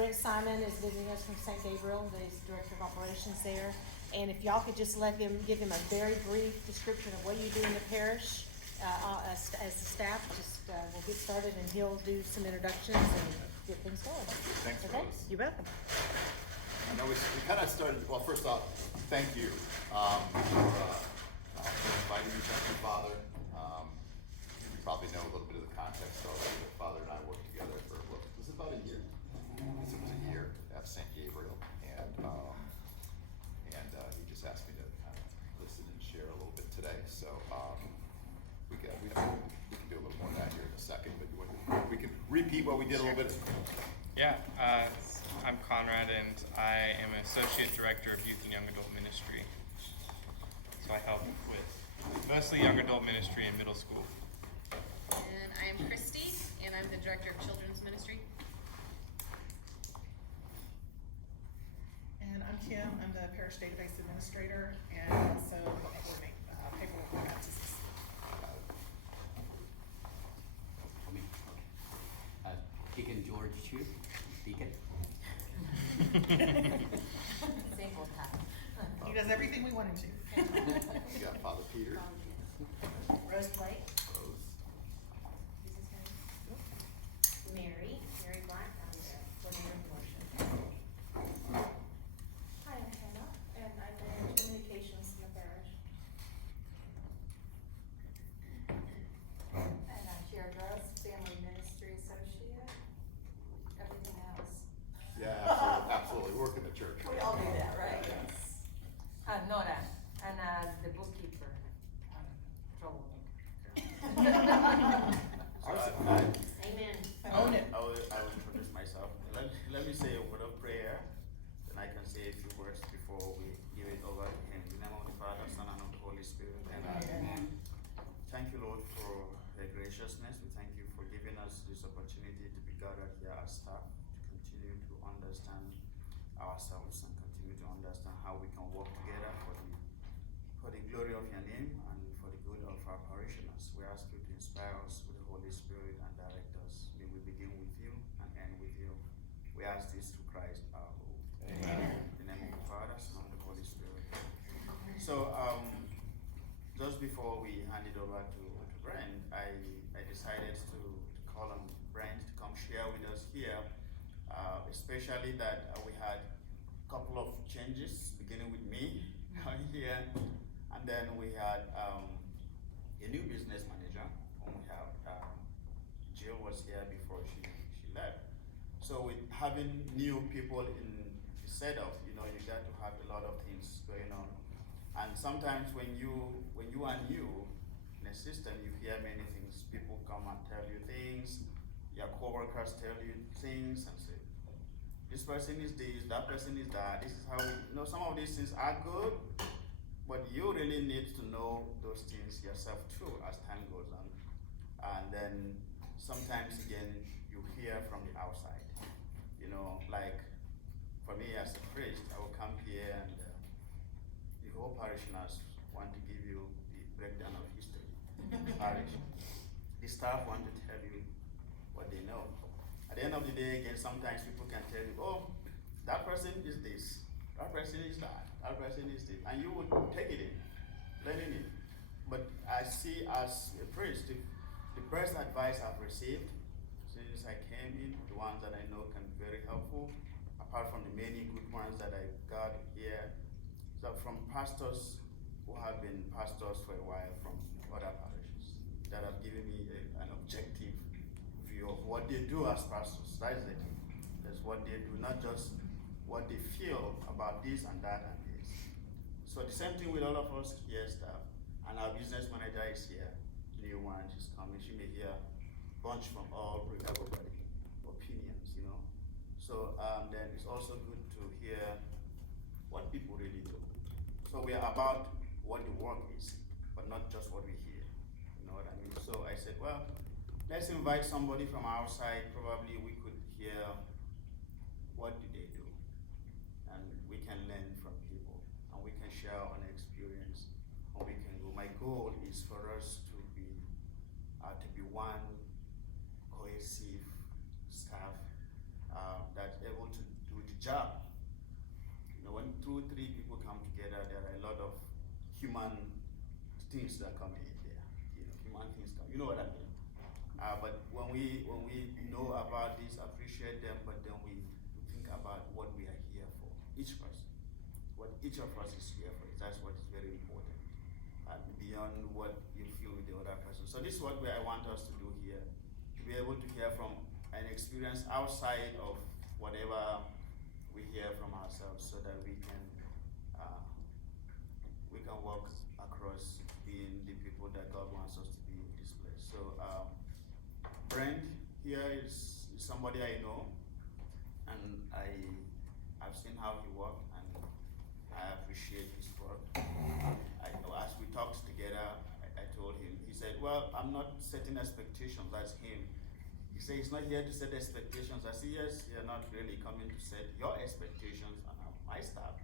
Brent Simon is visiting us from St. Gabriel, he's Director of Operations there. And if y'all could just give him a very brief description of what you do in the parish, as the staff, we'll get started and he'll do some introductions and get things going. Thanks, okay? Rose. You're welcome. I know we kind of started, well, first off, thank you for inviting me. Thank you, Father. You probably know a little bit of the context already, but Father and I worked together for, was it about a year? I guess it was a year at St. Gabriel, and he just asked me to kind of listen and share a little bit today, so we can do a little more of that here in a second, but we can repeat what we did a little bit. Yeah, I'm Conrad, and I am Associate Director of Youth and Young Adult Ministry. So I help with mostly young adult ministry in middle school. And I am Christy, and I'm the Director of Children's Ministry. And I'm Kim, I'm the Parish Database Administrator, and also coordinate paperwork and baptisms. Me. Deacon George Chu, Deacon. Single time. He does everything we want him to. We got Father Peter. Rose Blake. Rose. Mary Black, I'm the coordinator of worship. Hi, I'm Hannah, and I manage communications in the parish. And I'm Sharon Gross, Family Ministry Associate. Everything else. Yeah, absolutely. Work in the church. We all do that, right? Yes. Nora, and the bookkeeper, troublemaker. Amen. Own it. I will introduce myself. Let me say a word of prayer, then I can say a few words before we give it over to him. In the name of the Father, Son, and of the Holy Spirit. Amen. Thank you, Lord, for your graciousness. We thank you for giving us this opportunity to be gathered here as staff, to continue to understand ourselves and continue to understand how we can work together for the glory of your name and for the good of our parishioners. We ask you to inspire us with the Holy Spirit and direct us. May we begin with you and end with you. We ask this through Christ our Lord. Amen. In the name of the Father, Son, and the Holy Spirit. So, just before we hand it over to Brent, I decided to call on Brent to come share with us here, especially that we had a couple of changes, beginning with me here, and then we had a new business manager, and we have Jill was here before she left. So with having new people in the setup, you got to have a lot of things going on. And sometimes when you are new in a system, you hear many things. People come and tell you things, your coworkers tell you things and say, this person is this, that person is that, this is how some of these things are good, but you really need to know those things yourself too as time goes on. And then sometimes again, you hear from the outside. Like for me as a priest, I will come here and the whole parishioners want to give you the breakdown of history of the parish. The staff want to tell you what they know. At the end of the day, again, sometimes people can tell you, oh, that person is this, that person is that person is this, and you would take it in, learning it. But I see as a priest, the best advice I've received since I came in, the ones that I know can be very helpful, apart from the many good ones that I got here, so from pastors who have been pastors for a while from other parishes that have given me an objective view of what they do as pastors. That's the thing. That's what they do, not just what they feel about this and that and this. So the same thing with all of us here staff, and our business manager is here. New one, she's coming. She may hear a bunch from everybody opinions, So then it's also good to hear what people really do. So we are about what the work is, but not just what we hear. You know what I mean? So I said, well, let's invite somebody from outside. Probably we could hear what do they do, and we can learn from people, and we can share our own experience, and we can go. My goal is for us to be one cohesive staff that's able to things that come in there. Human things come. You know what I mean? But when we know about this, appreciate them, but then we think about what we are here for. Each person, what each of us is here for. That's what is very important. Beyond what you feel with the other person. So this is what I want us to do here, to be able to hear from an experience outside of whatever we hear from ourselves, so that we can walk across being the people that God wants us to be in this place. So Brent here is somebody I know, and I've seen how he works, and I appreciate his work. As we talked together, I told him, he said, well, I'm not setting expectations, that's him. He said he's not here to set expectations. I said, yes, you're not really coming to set your expectations on my staff.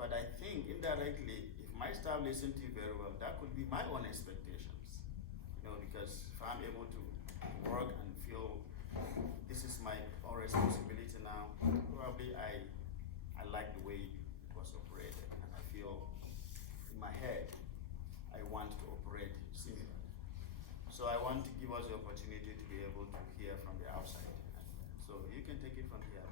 But I think indirectly, if my staff listen to you very well, that could be my own expectations. Because if I'm able to work and feel this is my own responsibility now, probably I like the way it was operated, and I feel in my head I want to operate similarly. So I want to give us the opportunity to be able to hear from the outside. So you can take it from here.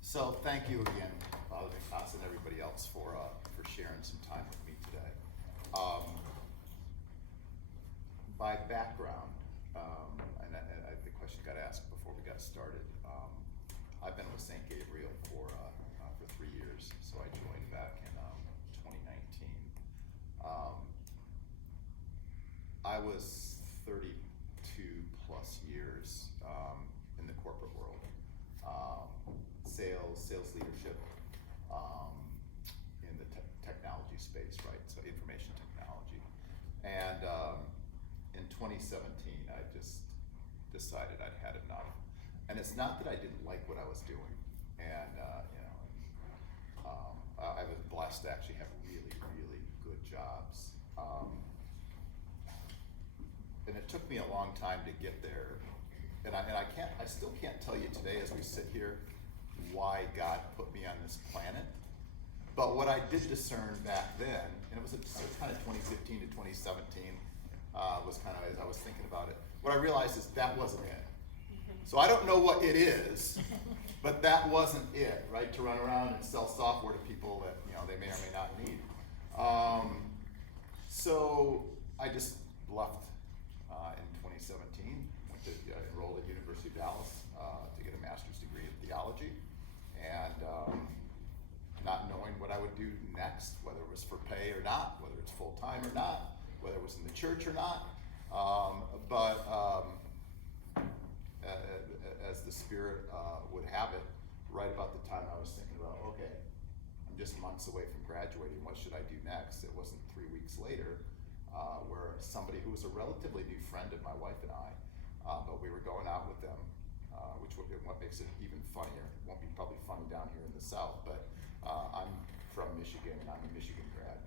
So thank you again, Father Vikas and everybody else for sharing some time with me today. By background, and the question got asked before we got started, I've been with St. Gabriel for 3 years, so I joined back in 2019. I was 32 plus years in the corporate world. Sales leadership in the technology space, right? So information technology. And in 2017, I just decided I'd had enough. And it's not that I didn't like what I was doing. And I was blessed to actually have really, really good jobs. And it took me a long time to get there. And I still can't tell you today as we sit here why God put me on this planet. But what I did discern back then, and it was kind of 2015 to 2017, was kind of, as I was thinking about it, what I realized is that wasn't it. So I don't know what it is, but that wasn't it, right? To run around and sell software to people that they may or may not need. So I just left in 2017, went to enrolled at University of Dallas to get a master's degree in theology, and not knowing what I would do next, whether it was for pay or not, whether it's full time or not, whether it was in the church or not, but as the Spirit would have it, right about the time I was thinking about, okay, I'm just months away from graduating, what should I do next? It wasn't 3 weeks later where somebody who was a relatively new friend of my wife and I, but we were going out with them, which what makes it even funnier. It won't be probably funny down here in the South, but I'm from Michigan and I'm a Michigan grad.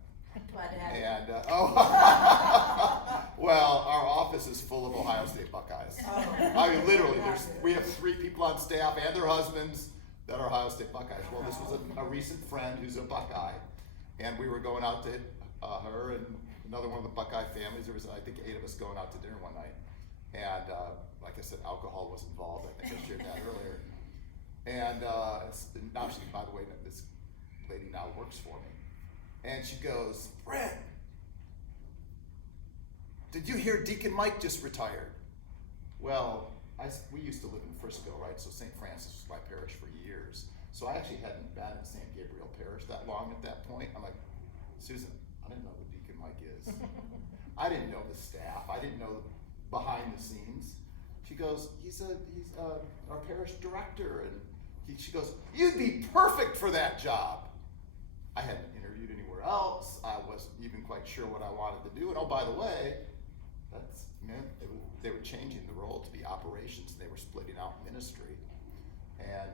And well, our office is full of Ohio State Buckeyes. I mean, literally, we have 3 people on staff and their husbands that are Ohio State Buckeyes. Well, this was a recent friend who's a Buckeye, and we were going out to her and another one of the Buckeye families. There was, I think, 8 of us going out to dinner one night, and like I said, alcohol was involved. I think I shared that earlier. And now she, by the way, this lady now works for me. And she goes, Brett, did you hear Deacon Mike just retired? Well, we used to live in Frisco, right? So St. Francis was my parish for years. So I actually hadn't been at St. Gabriel Parish that long at that point. I'm like, Susan, I didn't know who Deacon Mike is. I didn't know the staff. I didn't know behind the scenes. She goes, he's our parish director. And she goes, you'd be perfect for that job. I hadn't interviewed anywhere else. I wasn't even quite sure what I wanted to do. And oh, by the way, that's meant they were changing the role to be operations. They were splitting out ministry. And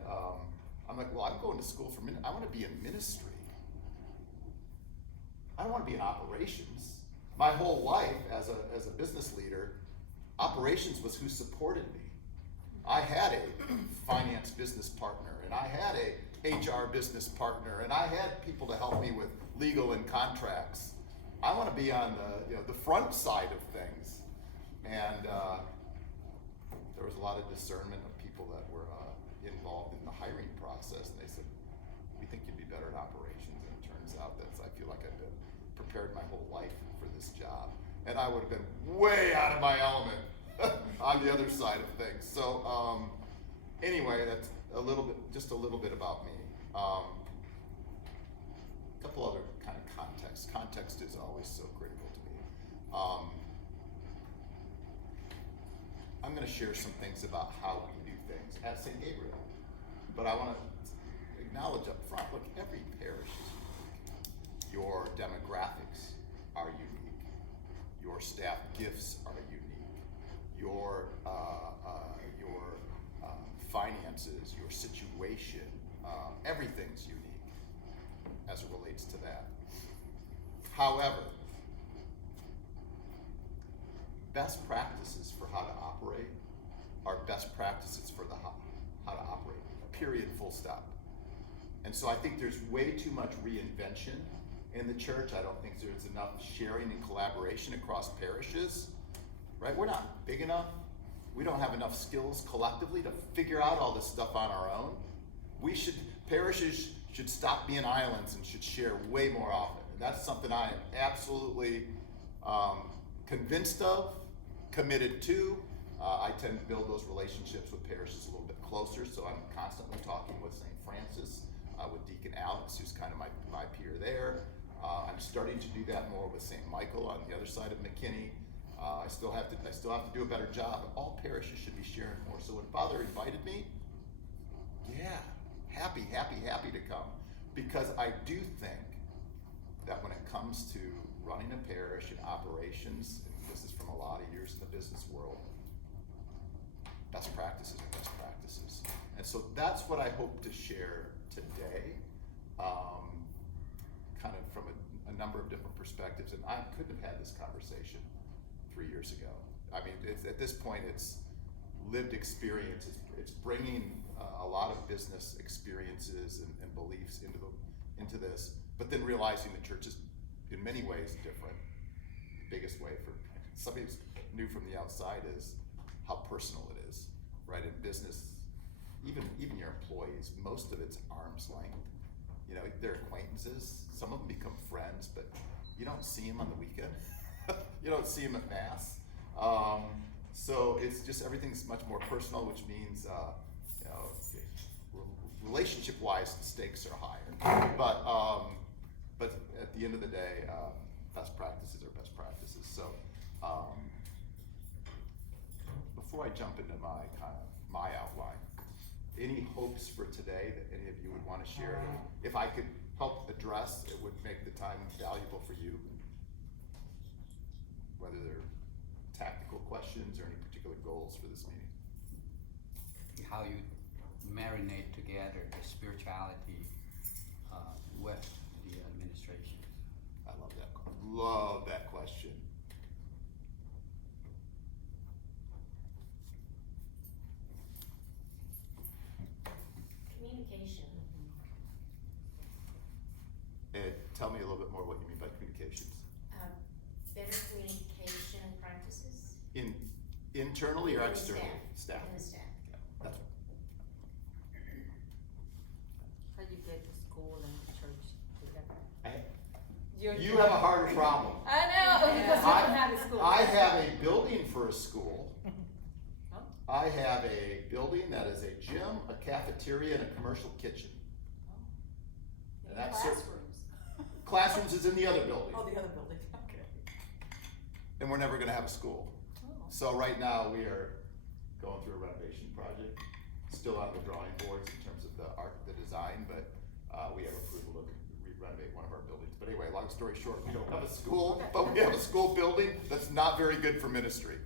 I'm like, well, I'm going to school for ministry. I want to be in ministry. I don't want to be in operations. My whole life as a business leader, operations was who supported me. I had a finance business partner, and I had a HR business partner, and I had people to help me with legal and contracts. I want to be on the front side of things, and there was a lot of discernment of people that were involved in the hiring process, and they said, "We think you'd be better at operations." And it turns out that I feel like I've been prepared my whole life for this job, and I would have been way out of my element on the other side of things. So anyway, that's just a little bit about me. A couple other kind of context. Context is always so critical to me. I'm going to share some things about how we do things at St. Gabriel, but I want to acknowledge up front, look, every parish is unique. Your demographics are unique. Your staff gifts are unique. Your finances, your situation, everything's unique as it relates to that. However, best practices for how to operate are best practices for how to operate, period, full stop. And so I think there's way too much reinvention in the church. I don't think there's enough sharing and collaboration across parishes, right? We're not big enough. We don't have enough skills collectively to figure out all this stuff on our own. Parishes should stop being islands and should share way more often. And that's something I am absolutely convinced of, committed to. I tend to build those relationships with parishes a little bit closer, so I'm constantly talking with St. Francis, with Deacon Alex, who's kind of my peer there. I'm starting to do that more with St. Michael on the other side of McKinney. I still have to do a better job, but all parishes should be sharing more. So when Father invited me, yeah, happy to come, because I do think that when it comes to running a parish and operations, and this is from a lot of years in the business world, best practices are best practices. And so that's what I hope to share today, kind of from a number of different perspectives. And I couldn't have had this conversation 3 years ago. I mean, at this point, it's lived experience. It's bringing a lot of business experiences and beliefs into this, but then realizing the church is in many ways different. The biggest way for somebody who's new from the outside is how personal it is, right? In business, even your employees, most of it's arm's length. You know, they're acquaintances. Some of them become friends, but you don't see them on the weekend. You don't see them at mass. So it's just, everything's much more personal, which means, relationship-wise, the stakes are higher. But at the end of the day, best practices are best practices. So before I jump into my outline, any hopes for today that any of you would want to share? If I could help address, it would make the time valuable for you, whether they're tactical questions or any particular goals for this meeting. How you marinate together the spirituality with the administration. I love that. Love that question. Communication. And tell me a little bit more what you mean by communications. Better communication practices. Internally or In the externally? staff. In the staff. Yeah, that's How you get the school and the church together? you have a harder problem. I know, because you don't have a school. I have a building for a school. Huh? I have a building that is a gym, a cafeteria, and a commercial kitchen. And that's Classrooms. classrooms is in the other building, Oh, the other building, okay. and we're never going to have a school. So right now we are going through a renovation project, still on the drawing boards in terms of the design, but we have approval to renovate one of our buildings. But anyway, long story short, we don't have a school, but we have a school building that's not very good for ministry.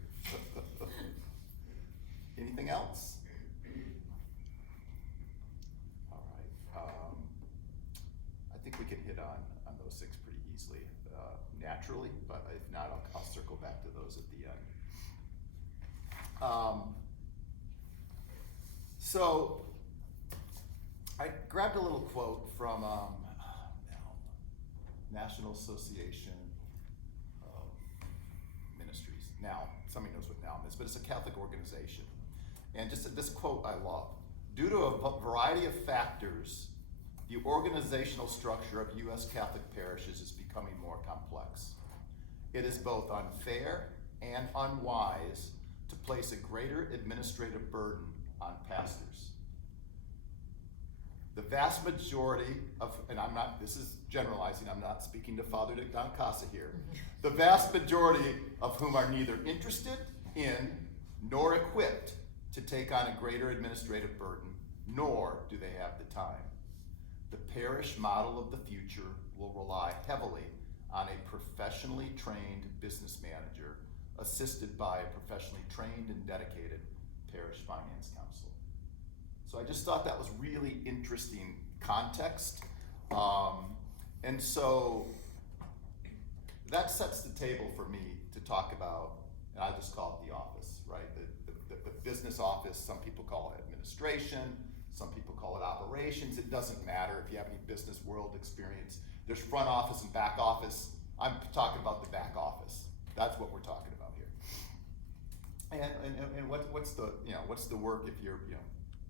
Anything else? All right. I think we can hit on those things pretty easily, naturally, but if not, I'll circle back to those at the end. So I grabbed a little quote from National Association of Ministries. Now, somebody knows what NALM is, but it's a Catholic organization. And just this quote I love. Due to a variety of factors, the organizational structure of U.S. Catholic parishes is becoming more complex. It is both unfair and unwise to place a greater administrative burden on pastors. The vast majority of, and this is generalizing, I'm not speaking to Father Don Casa here. The vast majority of whom are neither interested in nor equipped to take on a greater administrative burden, nor do they have the time. The parish model of the future will rely heavily on a professionally trained business manager assisted by a professionally trained and dedicated parish finance council. So I just thought that was really interesting context. And so that sets the table for me to talk about, and I just call it the office, right? The business office, some people call it administration, some people call it operations. It doesn't matter if you have any business world experience. There's front office and back office. I'm talking about the back office. That's what we're talking about here. And what's the work if you're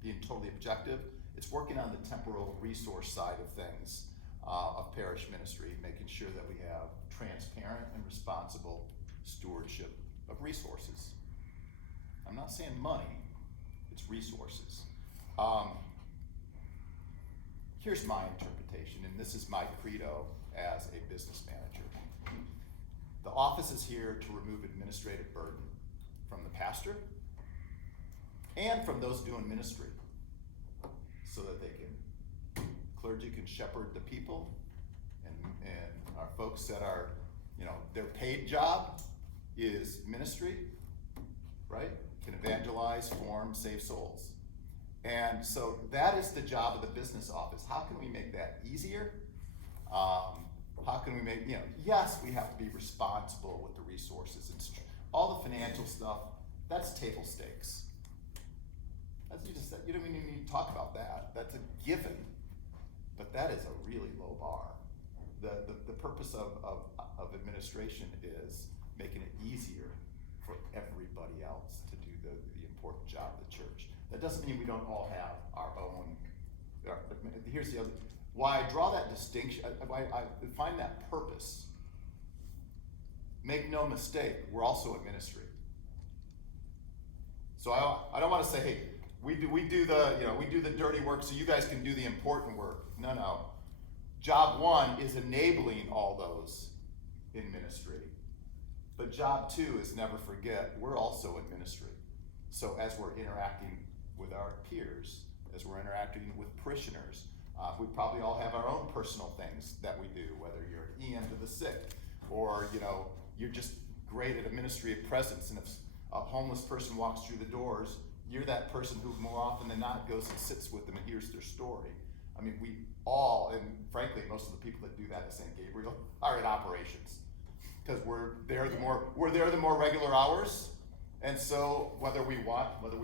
being totally objective? It's working on the temporal resource side of things of parish ministry, making sure that we have transparent and responsible stewardship of resources. I'm not saying money, it's resources. Here's my interpretation, and this is my credo as a business manager. The office is here to remove administrative burden from the pastor and from those doing ministry, so that clergy can shepherd the people, and our folks that are, their paid job is ministry, right? Can evangelize, form, save souls. And so that is the job of the business office. How can we make that easier? How can we make, yes, we have to be responsible with the resources. It's all the financial stuff, that's table stakes. You don't even need to talk about that. That's a given, but that is a really low bar. The purpose of administration is making it easier for everybody else to do the important job of the church. That doesn't mean we don't all have our own. Here's the other, why I draw that distinction, I find that purpose. Make no mistake, we're also in ministry. So I don't want to say, hey, we do the dirty work so you guys can do the important work. No. Job one is enabling all those in ministry. But job two is never forget, we're also in ministry. So as we're interacting with our peers, as we're interacting with parishioners, we probably all have our own personal things that we do, whether you're an EM to the sick, or you're just great at a ministry of presence, and if a homeless person walks through the doors, you're that person who more often than not goes and sits with them and hears their story. I mean, we all, and frankly, most of the people that do that at St. Gabriel are in operations, because we're there the more regular hours. And so whether we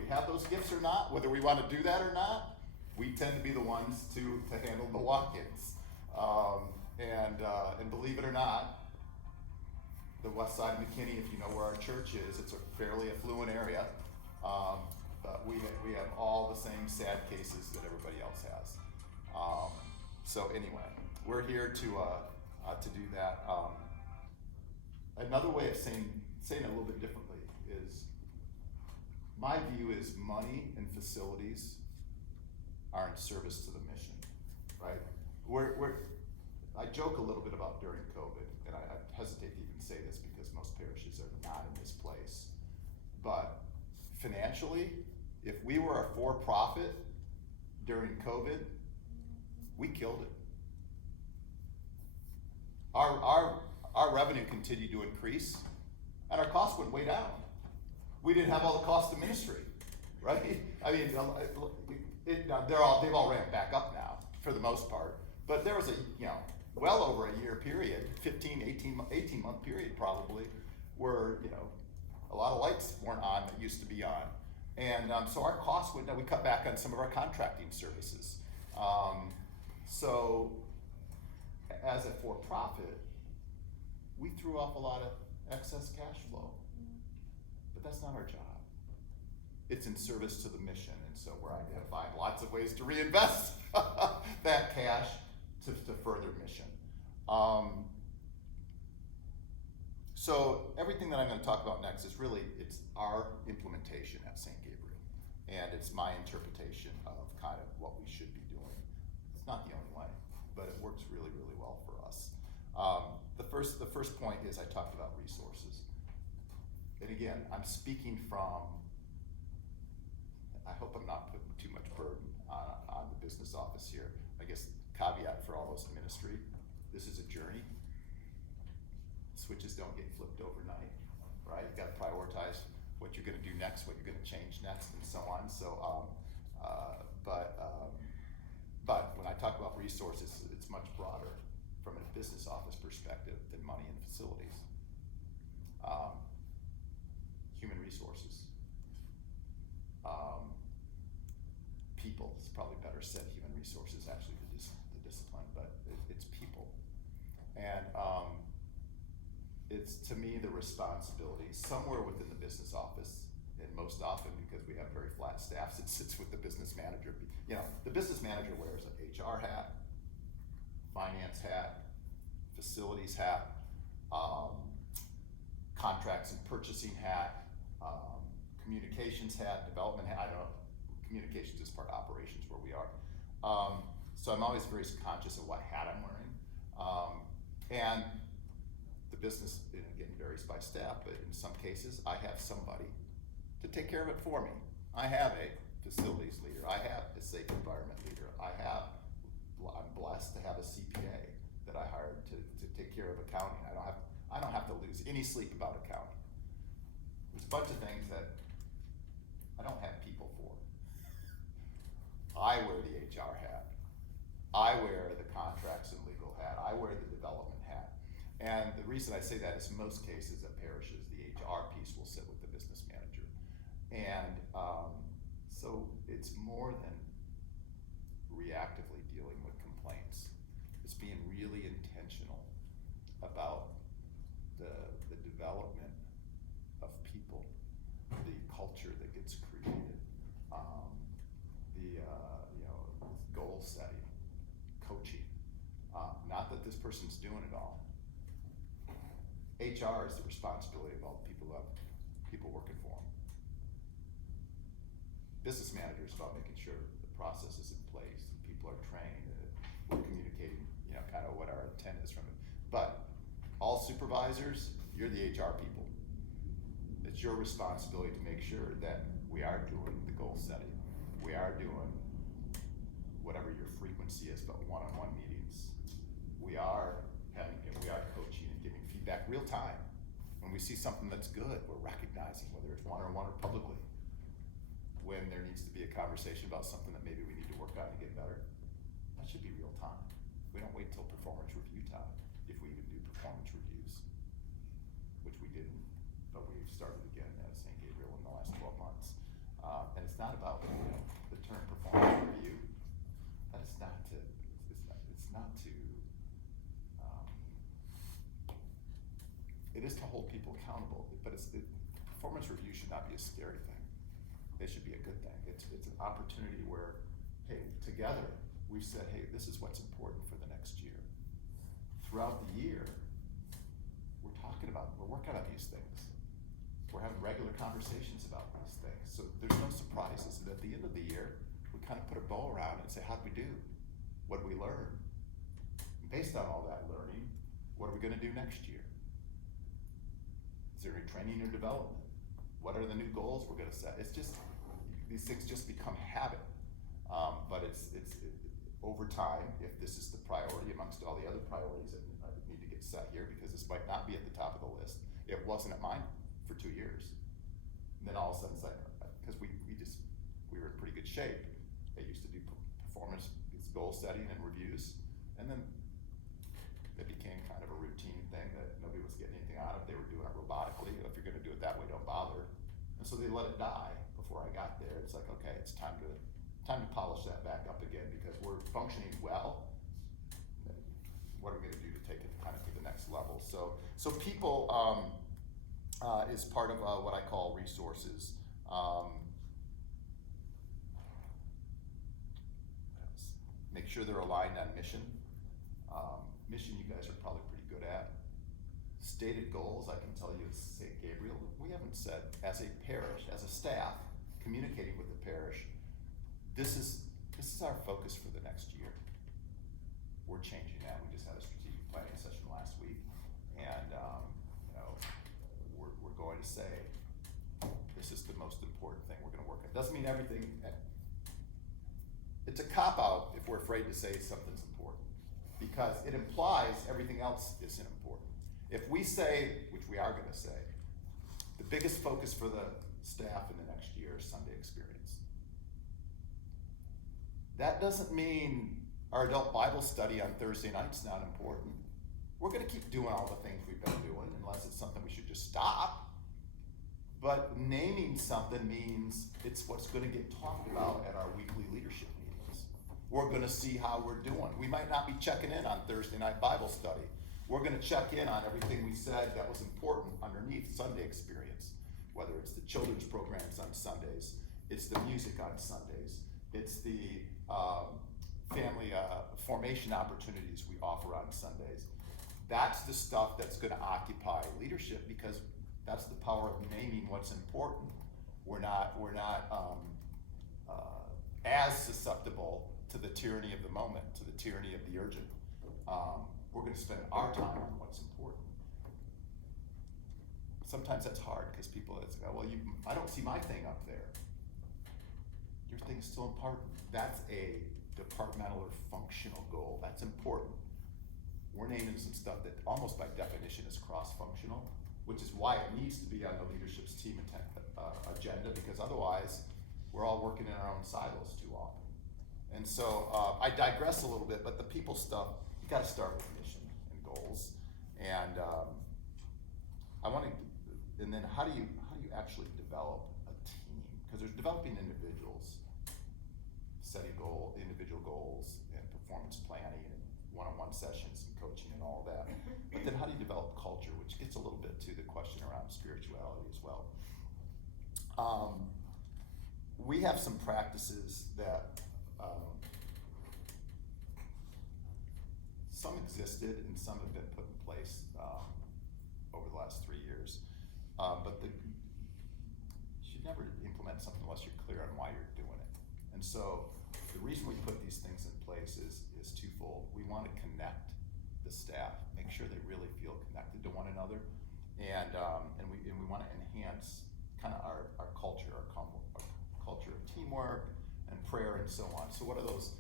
have those gifts or not, whether we want to do that or not, we tend to be the ones to handle the walk-ins. And believe it or not, the west side of McKinney, if you know where our church is, it's a fairly affluent area. But we have all the same sad cases that everybody else has. So anyway, we're here to do that. Another way of saying it a little bit differently is, my view is money and facilities are in service to the mission, right? I joke a little bit about during COVID, and I hesitate to even say this because most parishes are not in this place. But financially, if we were a for-profit during COVID, we killed it. Our revenue continued to increase, and our costs went way down. We didn't have all the costs of ministry, right? I mean, they've all ramped back up now for the most part. But there was well over a year period, 18 month period probably, where a lot of lights weren't on that used to be on, And so our costs went down. We cut back on some of our contracting services. So as a for-profit, we threw off a lot of excess cash flow, but that's not our job. It's in service to the mission, and so we're identifying lots of ways to reinvest that cash to further mission. So everything that I'm going to talk about next is really, it's our implementation at St. Gabriel, and it's my interpretation of kind of what we should be doing. It's not the only way, but it works really, really well for us. The first point is I talked about resources. And again, I'm speaking from, I hope I'm not putting too much burden on the business office here. I guess caveat for all those in ministry, this is a journey. Switches don't get flipped overnight, right? You've got to prioritize what you're going to do next, what you're going to change next, and so on. So, but when I talk about resources, it's much broader from a business office perspective than money and facilities. Human resources. People is probably better said. Human resources, actually, the discipline, but it's people. And it's, to me, the responsibility somewhere within the business office, and most often because we have very flat staffs, it sits with the business manager. You know, the business manager wears an HR hat, finance hat, facilities hat, contracts and purchasing hat, communications hat, development hat. I don't know, communications is part of operations where we are. So I'm always very conscious of what hat I'm wearing. And the business, and again, varies by staff, but in some cases, I have somebody to take care of it for me. I have a facilities leader. I have a safe environment leader. I'm blessed to have a CPA that I hired to take care of accounting. I don't have to lose any sleep about accounting. There's a bunch of things that I don't have people for. I wear the HR hat. I wear the contracts and legal hat. I wear the development hat. And the reason I say that is most cases at parishes, the HR piece will sit with the business manager. And so it's more than reactively dealing with complaints. It's being really intentional about the development of people, the culture that gets created, goal setting, coaching. Not that this person's doing it all. HR is the responsibility of all the people who have people working for them. Business manager is about making sure the process is in place, and people are trained, we're communicating, kind of what our intent is from it. But all supervisors, you're the HR people. It's your responsibility to make sure that we are doing the goal setting. We are doing whatever your frequency is, but one-on-one meetings. We are coaching and giving feedback real time. When we see something that's good, we're recognizing whether it's one-on-one or publicly. When there needs to be a conversation about something that maybe we need to work on to get better, that should be real time. We don't wait till performance review time, if we even do performance reviews, which we didn't, but we've started again at St. Gabriel in the last 12 months. And it's not about the term performance review. That is not to, it is to hold people accountable, but performance review should not be a scary thing. It should be a good thing. It's an opportunity where, hey, together, we've said, hey, this is what's important for the next year. Throughout the year, we're working on these things. We're having regular conversations about these things. So there's no surprises. And at the end of the year, we kind of put a bow around it and say, how'd we do? What did we learn? And based on all that learning, what are we going to do next year? Is there any training or development? What are the new goals we're going to set? It's just, these things just become habit. But it's over time, if this is the priority amongst all the other priorities that need to get set here, because this might not be at the top of the list. It wasn't at mine for 2 years. And then all of a sudden, it's like, because we were in pretty good shape. I used to do performance goal setting and reviews, and then it became kind of a routine thing that nobody was getting anything out of. They were doing it robotically. If you're going to do it that way, don't bother. And so they let it die before I got time to polish that back up again because we're functioning well. What are we gonna do to take it kind of to the next level? So people is part of what I call resources. Make sure they're aligned on mission. Mission you guys are probably pretty good at. Stated goals, I can tell you at St. Gabriel, we haven't said, as a parish, as a staff, communicating with the parish, this is our focus for the next year. We're changing that. We just had a strategic planning session last week, and we're going to say, this is the most important thing we're gonna work on. Doesn't mean everything, it's a cop-out if we're afraid to say something's important, because it implies everything else isn't important. If we say, which we are gonna say, the biggest focus for the staff in the next year is Sunday experience. That doesn't mean our adult Bible study on Thursday night's not important. We're gonna keep doing all the things we've been doing unless it's something we should just stop. But naming something means it's what's gonna get talked about at our weekly leadership meetings. We're gonna see how we're doing. We might not be checking in on Thursday night Bible study. We're gonna check in on everything we said that was important underneath Sunday experience, whether it's the children's programs on Sundays, it's the music on Sundays, it's the family formation opportunities we offer on Sundays. That's the stuff that's gonna occupy leadership, because that's the power of naming what's important. We're not as susceptible to the tyranny of the moment, to the tyranny of the urgent. We're gonna spend our time on what's important. Sometimes that's hard because people say, well, I don't see my thing up there. Your thing's still important. That's a departmental or functional goal. That's important. We're naming some stuff that almost by definition is cross-functional, which is why it needs to be on the leadership's team agenda, because otherwise we're all working in our own silos too often. And so I digress a little bit, but the people stuff, you gotta start with mission and goals. And and then how do you actually develop a team? Because there's developing individuals, setting individual goals and performance planning and one-on-one sessions and coaching and all that. But then how do you develop culture, which gets a little bit to the question around spirituality as well. We have some practices that some existed and some have been put in place over the last 3 years. But you should never implement something unless you're clear on why you're doing it. And so the reason we put these things in place is twofold. We want to connect the staff, make sure they really feel connected to one another, and we want to enhance kind of our culture, our culture of teamwork and prayer and so on. So what are those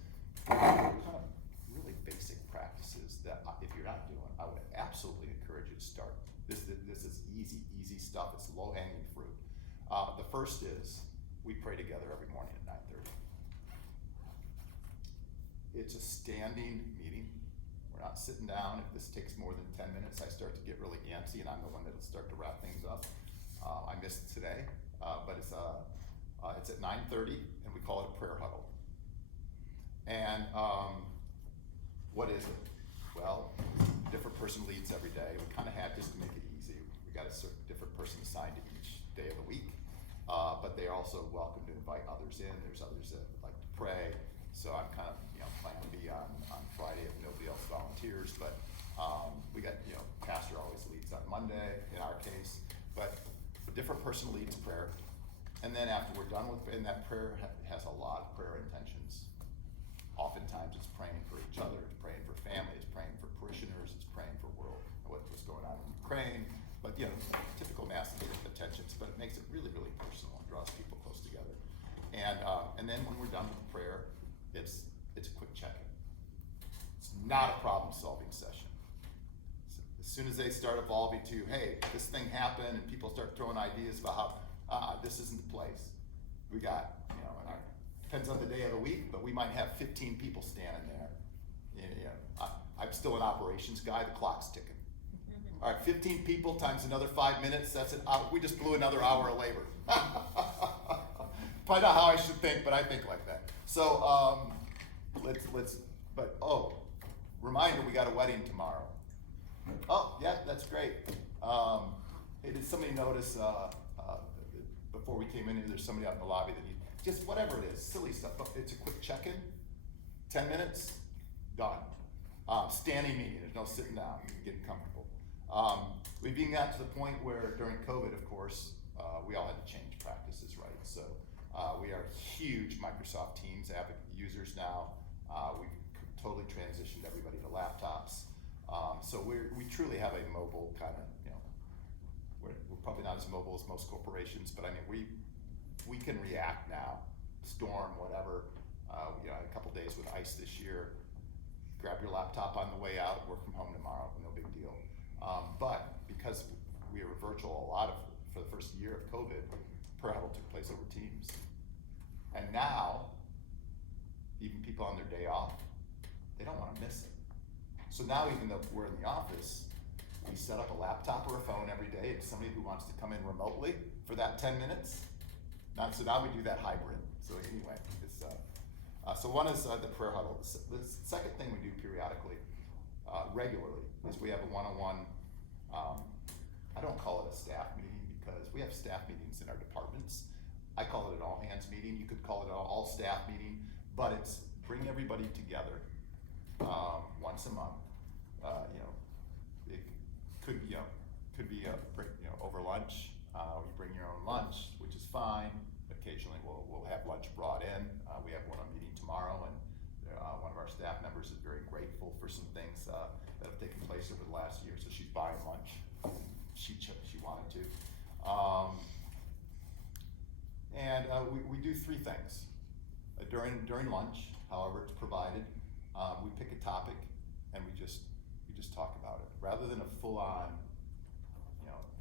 kind of really basic practices that if you're not doing, I would absolutely encourage you to start. This is easy stuff. It's low-hanging fruit. The first is we pray together every morning at 9:30. It's a standing meeting. We're not sitting down. If this takes more than 10 minutes, I start to get really antsy, and I'm the one that'll start to wrap things up. I missed today, but it's at 9:30, and we call it a prayer huddle. And what is it? Well, different person leads every day. We kind of had, just to make it easy, we got a certain different person assigned to each day of the week, but they're also welcome to invite others in. There's others that like to pray, so I'm kind of planning to be on Friday if nobody else volunteers, but we got, pastor always leads on Monday in our case, but a different person leads prayer, and then after we're done with, and that prayer has a lot of prayer intentions. Oftentimes it's praying for each other, it's praying for family, it's praying for parishioners, it's praying for what's going on in Ukraine, but typical mass intentions, but it makes it really, really personal and draws people close together. And then when we're done with prayer, it's a quick check-in. It's not a problem-solving session. So as soon as they start evolving to, hey, this thing happened, and people start throwing ideas about how this isn't the place, we got, depends on the day of the week, but we might have 15 people standing there. I'm still an operations guy, the clock's ticking. All right, 15 people times another 5 minutes, that's we just blew another hour of labor. probably not how I should think, but I think like that. So reminder, we got a wedding tomorrow. Oh, yeah, that's great. Hey, did somebody notice, before we came in here, there's somebody out in the lobby that just whatever it is, silly stuff, but it's a quick check-in, 10 minutes, done. Standing meeting, there's no sitting down, you can get comfortable. We've even got to the point where during COVID, of course, we all had to change practices, right? So we are huge Microsoft Teams advocate users now. We've totally transitioned everybody to laptops. So we truly have a mobile kind of, we're probably not as mobile as most corporations, but I mean, we can react now, storm, whatever. We had a couple days with ICE this year. Grab your laptop on the way out, work from home tomorrow, no big deal. But because we were virtual for the first year of COVID, prayer huddle took place over Teams. And now, even people on their day off, they don't want to miss it. So now, even though we're in the office, we set up a laptop or a phone every day. It's somebody who wants to come in remotely for that 10 minutes. So now we do that hybrid. So anyway, so one is the prayer huddle. The second thing we do periodically, regularly, is we have a one-on-one, I don't call it a staff meeting because we have staff meetings in our departments. I call it an all-hands meeting. You could call it an all-staff meeting, but it's bring everybody together once a month. It could be over lunch. You bring your own lunch, which is fine. Occasionally we'll have lunch brought in. We have one meeting tomorrow, and one of our staff members is very grateful for some things that have taken place over the last year, so she's buying lunch. She wanted to. We do three things. During lunch, however it's provided, we pick a topic and we just talk about it. Rather than a full-on,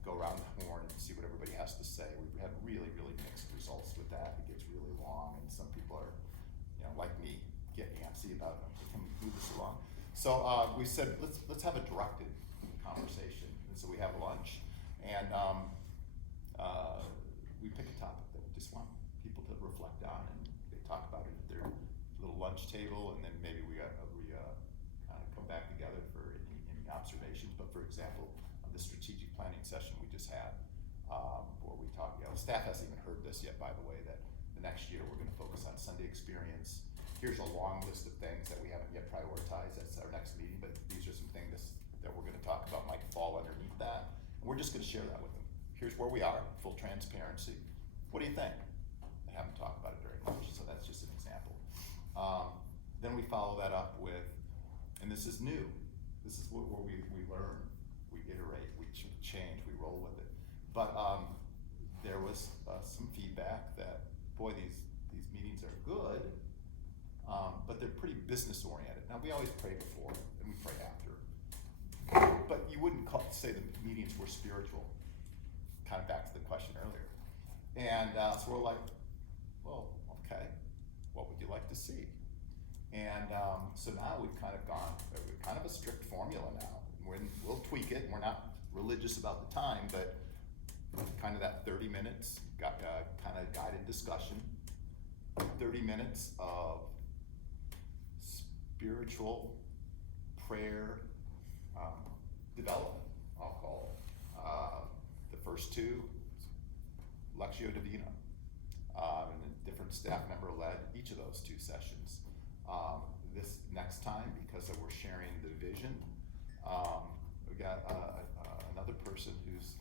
go around the horn and see what everybody has to say. We've had really, really mixed results with that. It gets really long, and some people are, like me, get antsy about it. Can we move this along? So we said, let's have a directed conversation. And so we have lunch, and we pick a topic that we just want people to reflect on, and they talk about it at their little lunch table, and then maybe we kind of come back together for any observations. But for example, the strategic planning session we just had, where we talked, staff hasn't even heard this yet, by the way, that the next year we're going to focus on Sunday experience. Here's a long list of things that we haven't yet prioritized. That's our next meeting, but these are some things that we're going to talk about might fall underneath that. And we're just going to share that with them. Here's where we are, full transparency. What do you think? I haven't talked about it very much, so that's just an example. Then we follow that up with, and this is new. This is where we learn, we iterate, we change, we roll with it. But there was some feedback that, boy, these meetings are good, but they're pretty business oriented. Now, we always pray before and we pray after, but you wouldn't say the meetings were spiritual, kind of back to the question earlier. And so we're like, well, okay, what would you like to see? And so now we've kind of gone, we're kind of a strict formula now. We'll tweak it, and we're not religious about the time, but kind of that 30 minutes, kind of guided discussion, 30 minutes of spiritual prayer development, I'll call it. The first two, Lectio Divina, and a different staff member led each of those two sessions. This next time, because we're sharing the vision, we got another person who's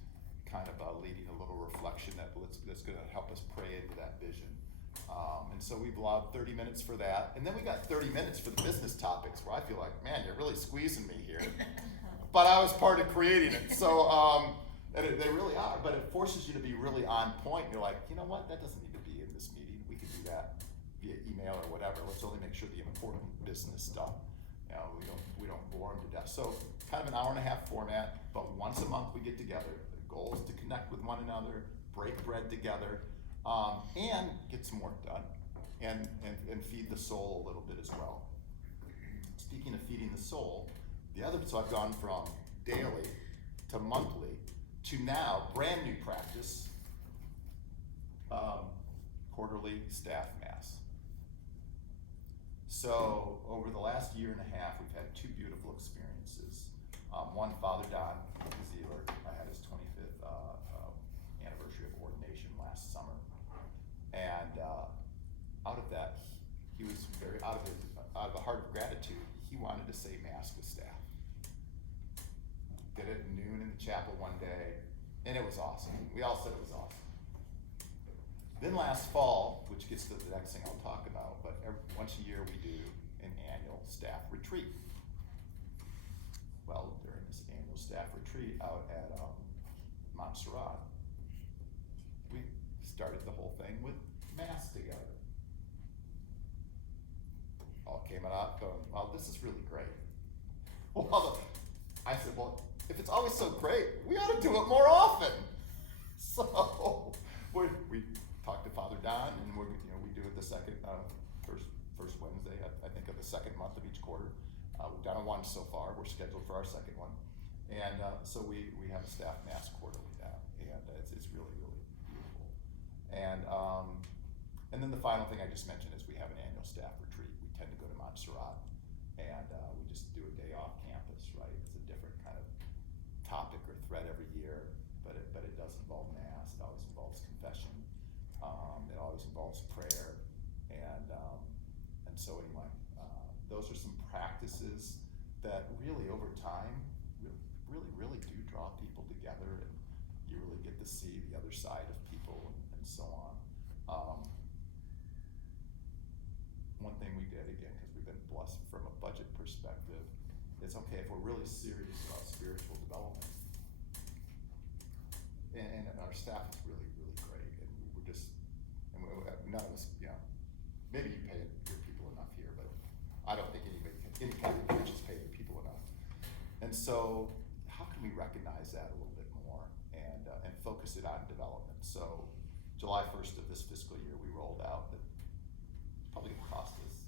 kind of leading a little reflection that's going to help us pray into that vision. And so we've allowed 30 minutes for that. And then we got 30 minutes for the business topics, where I feel like, man, you're really squeezing me here. But I was part of creating it. So they really are, but it forces you to be really on point. You're like, you know what, that doesn't need to be in this meeting. We can do that via email or whatever. Let's only make sure the important business stuff, we don't bore them to death. So kind of an hour-and-a-half format, but once a month we get together. The goal is to connect with one another, break bread together, and get some work done, and feed the soul a little bit as well. Speaking of feeding the soul, so I've gone from daily to monthly to now brand new practice, quarterly staff mass. So over the last year and a half, we've had two beautiful experiences. One, Father Don Zeeler, I had his 25th anniversary of ordination last summer. And out of that, he was very, out of a heart of gratitude, he wanted to say mass with staff. Did it at noon in the chapel one day, and it was awesome. We all said it was awesome. Then last fall, which gets to the next thing I'll talk about, but once a year we do an annual staff retreat. Well, during this annual staff retreat out at Montserrat, we started the whole thing with mass together. All came out going, well, this is really great. Well, I said, well, if it's always so great, we ought to do it more often. So we talked to Father Don, and we do it the second first Wednesday, I think, of the second month of each quarter. We've done one so far. We're scheduled for our second one, and so we have a staff mass quarterly now, and it's really beautiful. And then the final thing I just mentioned is we have an annual staff retreat. We tend to go to Montserrat, and we just do a day off campus, right? It's a different kind of topic or thread every year, but it does involve mass. It always involves confession. It always involves prayer, and so anyway, those are some practices that really over time really do draw people together, and you really get to see the other side of people and so on. One thing we did, again, because we've been blessed from a budget perspective, it's okay if we're really serious about spiritual development. And our staff is really great, and we're just, and none of us, maybe you pay your people enough here, but I don't think any kind of church is paying people enough. And so, how can we recognize that a little bit more and focus it on development? So, July 1st of this fiscal year, we rolled out that it's probably going to cost us,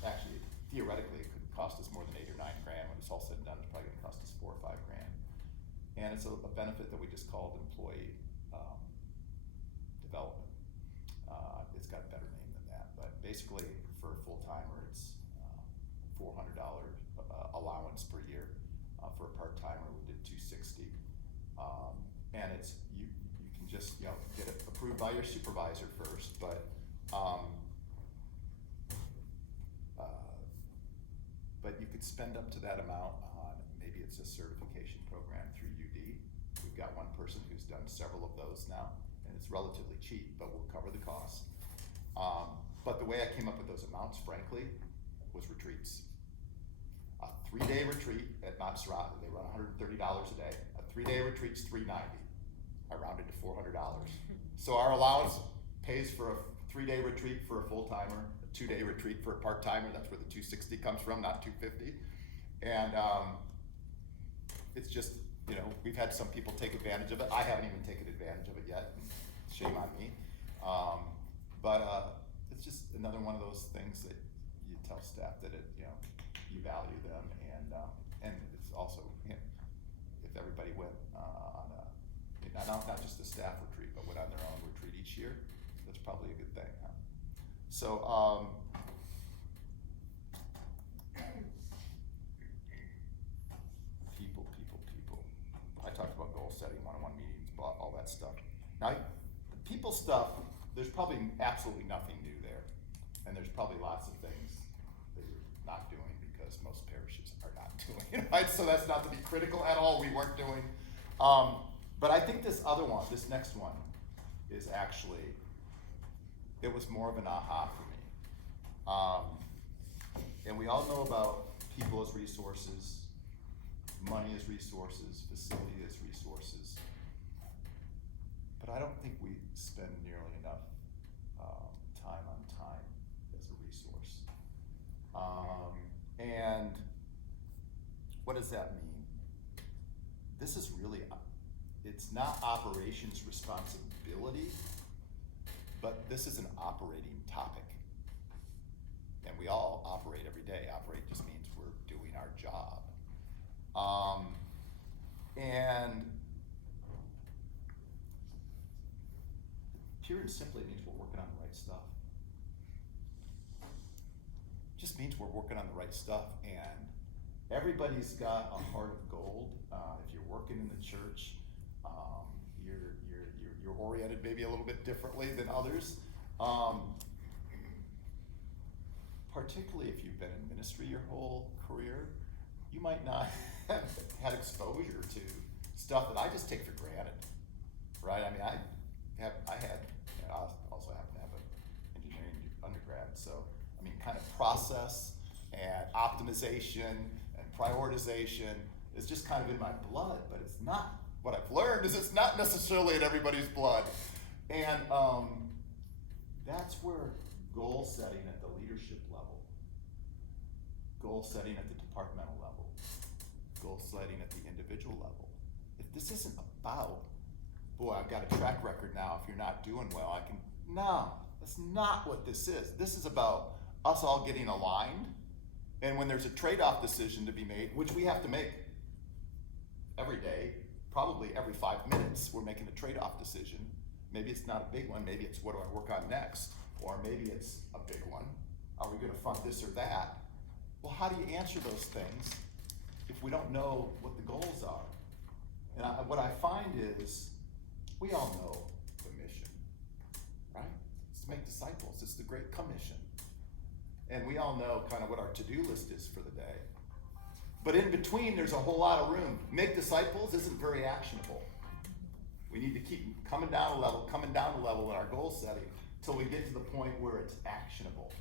actually, theoretically, it could cost us more than $8 or $9 grand. When it's all said and done, it's probably going to cost us $4 or $5 grand. And it's a benefit that we just called employee development. It's got a better name than that, but basically for a full-timer, it's $400 allowance per year. For a part-timer, we did $260, and it's you can just get it approved by your supervisor first, but you could spend up to that amount on, maybe it's a certification program through UD. We've got one person who's done several of those now, and it's relatively cheap, but we'll cover the cost. But the way I came up with those amounts, frankly, was retreats. A 3-day retreat at Montserrat, they run $130 a day. A 3-day retreat's $390. I rounded to $400. So our allowance pays for a 3-day retreat for a full-timer, a 2-day retreat for a part-timer. That's where the $260 comes from, not $250. And it's just, we've had some people take advantage of it. I haven't even taken advantage of it yet. Shame on me. But it's just another one of those things that you tell staff that you value them, and it's also, if everybody went on not just a staff retreat, but went on their own retreat each year, that's probably a good thing. Huh? So people. I talked about goal setting, one-on-one meetings, all that stuff. Now, the people stuff, there's probably absolutely nothing new there, and there's probably lots of things that you're not doing because most parishes are not doing, right? So that's not to be critical at all, we weren't doing. But I think this next one, is actually, it was more of an aha for me. And we all know about people as resources, money as resources, facility as resources. But I don't think we spend nearly enough time on time as a resource. And what does that mean? This is really, it's not operations responsibility, but this is an operating topic. And we all operate every day. Operate just means we're doing our job. And pure and simply means we're working on the right stuff. Just means we're working on the right stuff, and everybody's got a heart of gold. If you're working in the church, you're oriented maybe a little bit differently than others. Particularly if you've been in ministry your whole career, you might not have had exposure to stuff that I just take for granted, right? I mean, I also happen to have an engineering undergrad, so I mean, kind of process and optimization and prioritization is just kind of in my blood, but it's not. What I've learned is it's not necessarily in everybody's blood, and that's where goal setting at the leadership level, goal setting at the departmental level, goal setting at the individual level. If this isn't about, boy, I've got a track record now, if you're not doing well, no, that's not what this is. This is about us all getting aligned, and when there's a trade-off decision to be made, which we have to make every day, probably every 5 minutes, we're making a trade-off decision. Maybe it's not a big one, maybe it's what do I work on next, or maybe it's a big one. Are we gonna fund this or that? Well, how do you answer those things if we don't know what the goals are? And what I find is, we all know the mission, right? It's to make disciples, it's the Great Commission. And we all know kind of what our to-do list is for the day. But in between, there's a whole lot of room. Make disciples isn't very actionable. We need to keep coming down a level in our goal setting till we get to the point where it's actionable.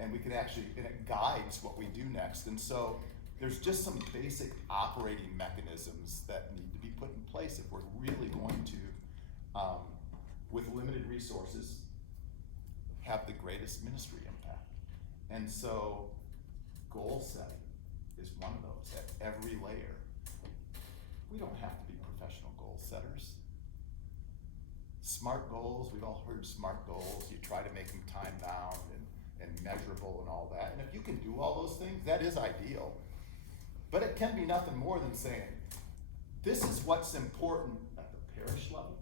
And we can actually, and it guides what we do next. And so there's just some basic operating mechanisms that need to be put in place if we're really going to, with limited resources, have the greatest ministry impact. And so goal setting is one of those at every layer. We don't have to be professional goal setters. Smart goals, we've all heard smart goals. You try to make them time bound and measurable and all that. And if you can do all those things, that is ideal. But it can be nothing more than saying, this is what's important at the parish level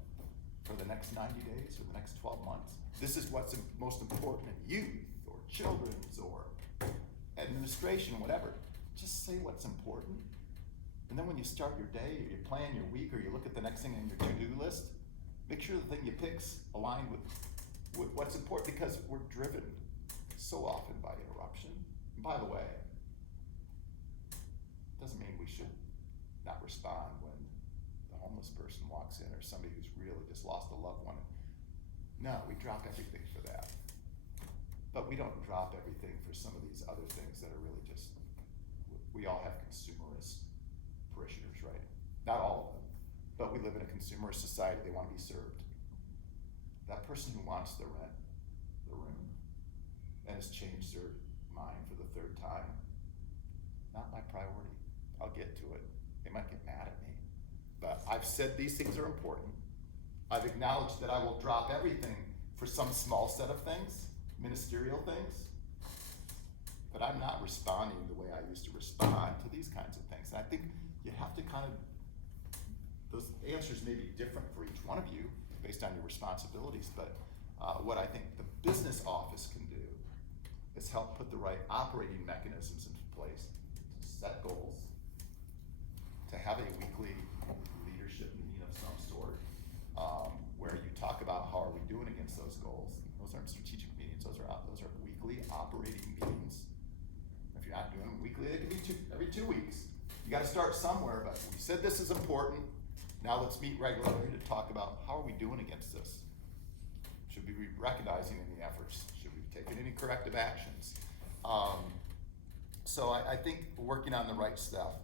for the next 90 days or the next 12 months. This is what's most important in youth or children's or administration, whatever. Just say what's important. And then when you start your day or you plan your week or you look at the next thing on your to-do list, make sure the thing you pick's aligned with what's important, because we're driven so often by interruption. And by the way, doesn't mean we should not respond when the homeless person walks in or somebody who's really just lost a loved one. No, we drop everything for that. But we don't drop everything for some of these other things that are really just, we all have consumerist parishioners, right? Not all of them, but we live in a consumerist society. They want to be served. That person who wants to rent the room and has changed their mind for the 3rd time, not my priority. I'll get to it. They might get mad at me. But I've said these things are important. I've acknowledged that I will drop everything for some small set of things, ministerial things. But I'm not responding the way I used to respond to these kinds of things. And I think you have to kind of, those answers may be different for each one of you based on your responsibilities, but what I think the business office can do is help put the right operating mechanisms into place, to set goals, to have a weekly leadership meeting of some sort, where you talk about how are we doing against those goals. Those aren't strategic meetings, those are weekly operating meetings. If you're not doing them weekly, they can be every 2 weeks. You gotta start somewhere, but we said this is important. Now let's meet regularly to talk about how are we doing against this? Should we be recognizing any efforts? Should we be taking any corrective actions? So I think working on the right stuff.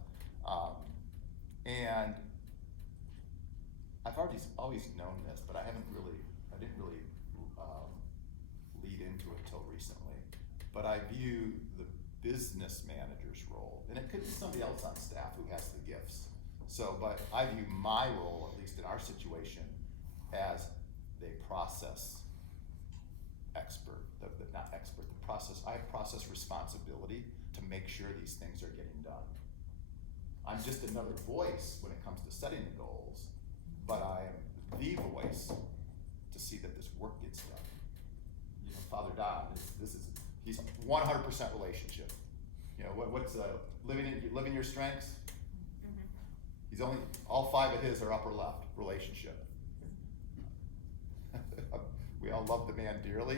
And I've always known this, but I didn't really lead into it till recently. But I view the business manager's role, and it could be somebody else on staff who has the gifts. So, but I view my role, at least in our situation, as the process expert, not expert, the process. I have process responsibility to make sure these things are getting done. I'm just another voice when it comes to setting the goals, but I am the voice to to see that this work gets done. You know, Father Don, he's 100% relationship. You know, what's living your strengths? He's all 5 of his are upper left, relationship. We all love the man dearly,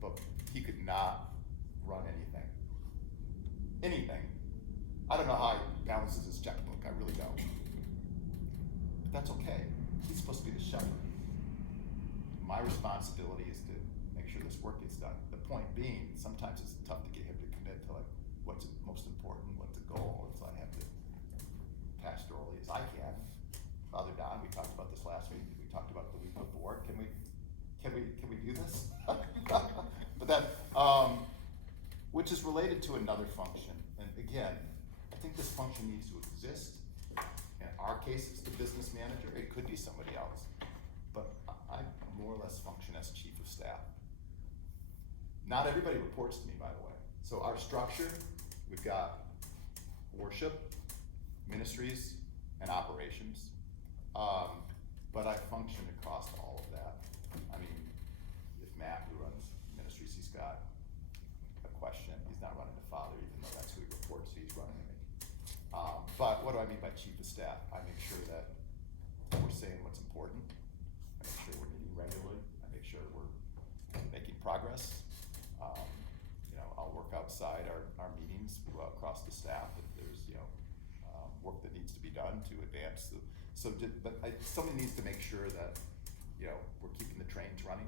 but he could not run anything. Anything. I don't know how he balances his checkbook, I really don't. But that's okay. He's supposed to be the shepherd. My responsibility is to make sure this work gets done. The point being, sometimes it's tough to get him to commit to like what's most important, what's the goal, and so I have to pastorally as I can. Father Don, we talked about this last week. We talked about it the week before. Can we do this? But then, which is related to another function. And again, I think this function needs to exist. In our case, it's the business manager. It could be somebody else. But I more or less function as chief of staff. Not everybody reports to me, by the way. So our structure, we've got worship, ministries, and operations. But I function across all of that. I mean, if Matt, who runs ministries, he's got a question, he's not running to Father, even though that's who he reports to, he's running to me. But what do I mean by chief of staff? I make sure that we're saying what's important. I make sure we're meeting regularly. I make sure we're making progress. You know, I'll work outside our meetings across the staff if there's, you know, work that needs to be done to advance the, somebody needs to make sure that, you know, we're keeping the trains running,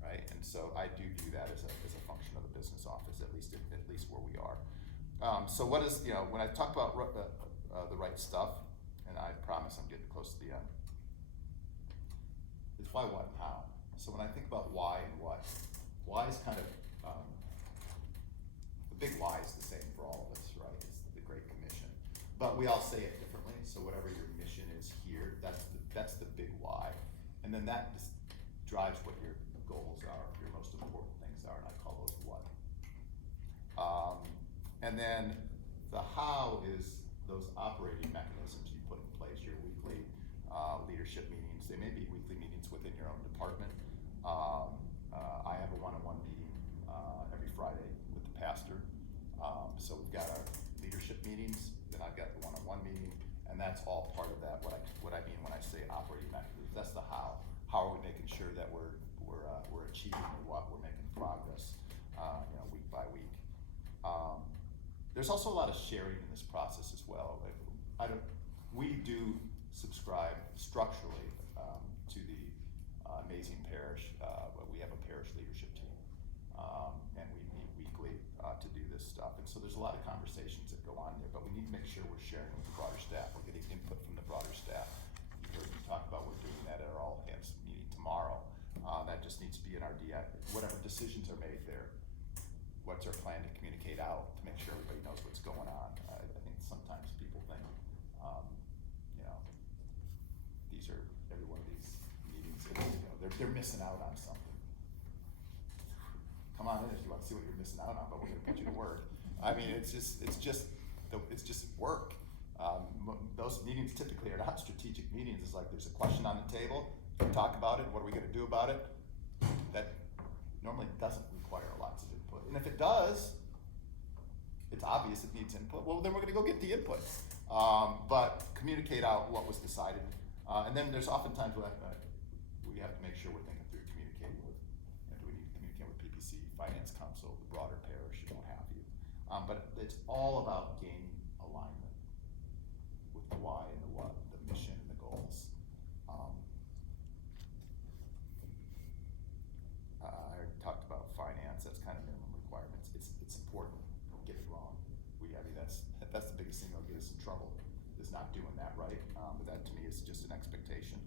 right? And so I do that as a function of the business office, at least where we are. So what is, you know, when I talk about the right stuff, and I promise I'm getting close to the end, it's why, what, and how. So when I think about why and what, why is kind of, the big why is the same for all of us, right? It's the Great Commission. But we all say it differently, so whatever your mission is here, that's the big why. And then that just drives what your goals are, your most important things are, and I call those what. And then the how is those operating mechanisms you put in place, your weekly leadership meetings. They may be weekly meetings within your own department. I have a one-on-one meeting every Friday with the pastor. So we've got our leadership meetings, then I've got the one-on-one meeting, and that's all part of that. What I mean when I say operating mechanisms, that's the how. How are we making sure that we're achieving what, we're making progress, you know, week by week. There's also a lot of sharing in this process as well. We do subscribe structurally to the amazing parish. We have a parish leadership team, and we meet weekly to do this stuff. And so there's a lot of conversations that go on there, but we need to make sure we're sharing with the broader staff. We're getting input from the broader staff. You heard me talk about we're doing that at our all hands meeting tomorrow. That just needs to be in our DI. Whatever decisions are made there, what's our plan to communicate out to make sure everybody knows what's going on. I think sometimes people think, you know, every one of these meetings, you know, they're missing out on something. Come on in if you want to see what you're missing out on, but we're going to put you to work. I mean, it's just work. Those meetings typically are not strategic meetings. It's like there's a question on the table, we talk about it, what are we going to do about it? That normally doesn't require lots of input. And if it does, it's obvious it needs input, well then we're going to go get the input. But communicate out what was decided. And then there's oftentimes when we have to make sure we're thinking through communicating with, you know, do we need to communicate with PPC, Finance Council, the broader parish, and what have you. But it's all about gaining alignment with the why and the what, the mission and the goals. I already talked about finance, that's kind of minimum requirements. It's important, don't get it wrong. I mean, that's the biggest thing that'll get us in trouble, is not doing that right. But that to me is just an expectation.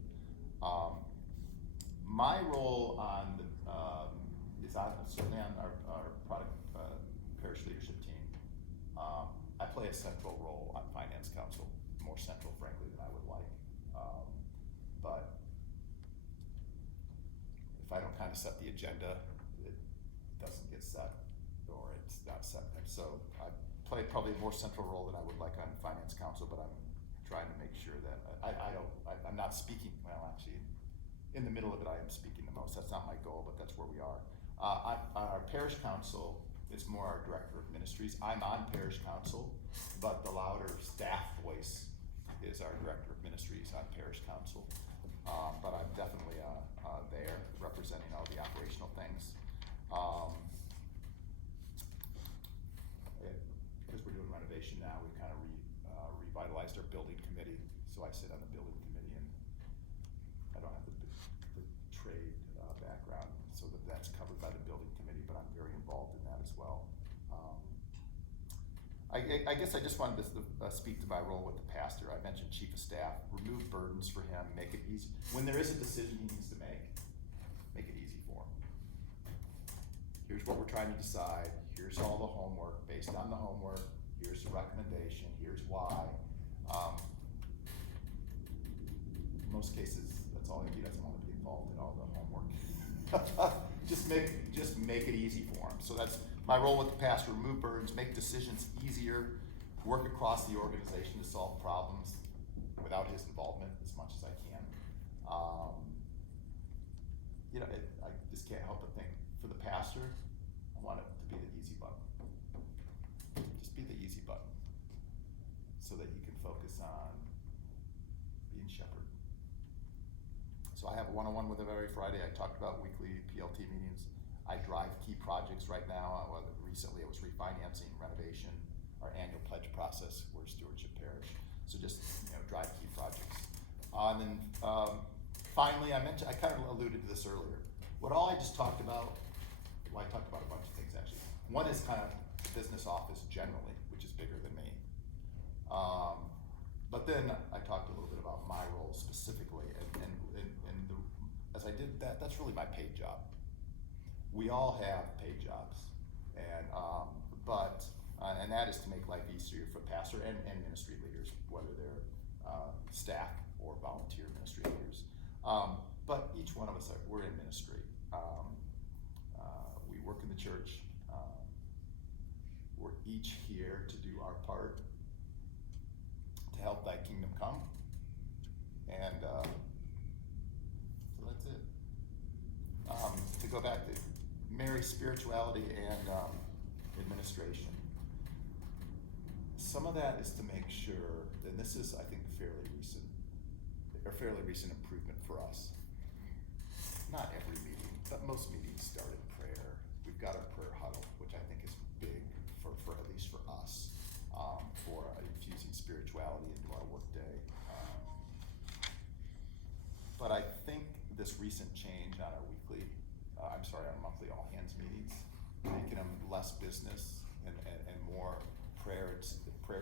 My role on the, is certainly on our product parish leadership team. I play a central role on Finance Council, more central frankly than I would like. But if I don't kind of set the agenda, it doesn't get set, or it's not set. So I play probably a more central role than I would like on Finance Council, but I'm trying to make sure that I'm not speaking, well actually, in the middle of it, I am speaking the most. That's not my goal, but that's where we are. Our parish council is more our director of ministries. I'm on parish council, but the louder staff voice is our director of ministries on parish council. But I'm definitely there representing all the operational things. Because we're doing renovation now, we've kind of revitalized our building committee. So I sit on the building committee, and I don't have the trade background, so that's covered by the building committee, but I'm very involved in that as well. I guess I just wanted to speak to my role with the pastor. I mentioned chief of staff, remove burdens for him, make it easy. When there is a decision he needs to make it easy for him. Here's what we're trying to decide. Here's all the homework. Based on the homework, here's the recommendation. Here's why. In most cases, that's all he doesn't want to be involved in all the homework. just make it easy for him. So that's my role with the pastor: remove burdens, make decisions easier, work across the organization to solve problems without his involvement as much as I can. I just can't help but think, for the pastor, I want it to be the easy button. Just be the easy button, so that you can focus on being shepherd. So I have a one-on-one with him every Friday. I talked about weekly PLT meetings. I drive key projects right now. Recently it was refinancing, renovation, our annual pledge process. We're a stewardship parish. So just, drive key projects. And then finally, I kind of alluded to this earlier. What all I just talked about, well, I talked about a bunch of things actually. One is kind of business office generally, which is bigger than me. But then I talked a little bit about my role specifically, as I did that, that's really my paid job. We all have paid jobs, and that is to make life easier for pastor and ministry leaders, whether they're staff or volunteer ministry leaders. But each one of us, we're in ministry. We work in the church. We're each here to do our part to help thy kingdom come. And so that's it. To go back to Mary's spirituality and administration. Some of that is to make sure, and this is, I think, a fairly recent improvement for us. Not every meeting, but most meetings start in prayer. We've got a prayer huddle, which I think is big for at least for us, for infusing spirituality into our workday. But I think this recent change on our our monthly all hands meetings, making them less business and more prayer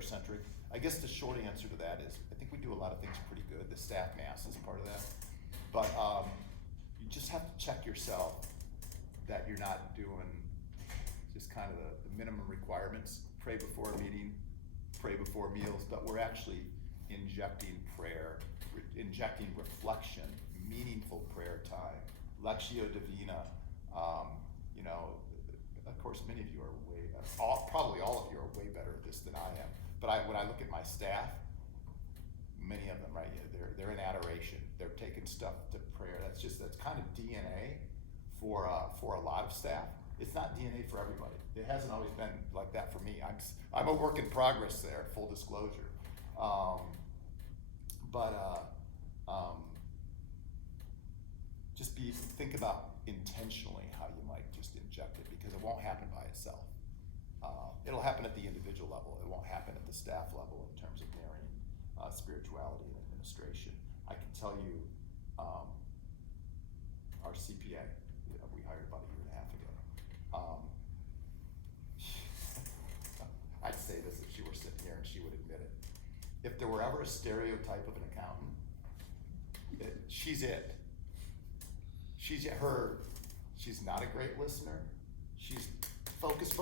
centric. I guess the short answer to that is I think we do a lot of things pretty good. The staff mass is part of that. But you just have to check yourself that you're not doing just kind of the minimum requirements. Pray before a meeting, pray before meals, but we're actually injecting prayer, injecting reflection, meaningful prayer time, Lectio Divina. Of course, many of you are probably all of you are way better at this than I am. But when I look at my staff, many of them, right, they're in adoration. They're taking stuff to prayer. That's kind of DNA for a lot of staff. It's not DNA for everybody. It hasn't always been like that for me. I'm a work in progress there, full disclosure. Just think about intentionally how you might just inject it, because it won't happen by itself. It'll happen at the individual level. It won't happen at the staff level in terms of marrying spirituality and administration. I can tell you, our CPA, we hired about a year and a half ago. I'd say this if she were sitting here and she would admit it. If there were ever a stereotype of an accountant, she's it. She's not a great listener. She's focused.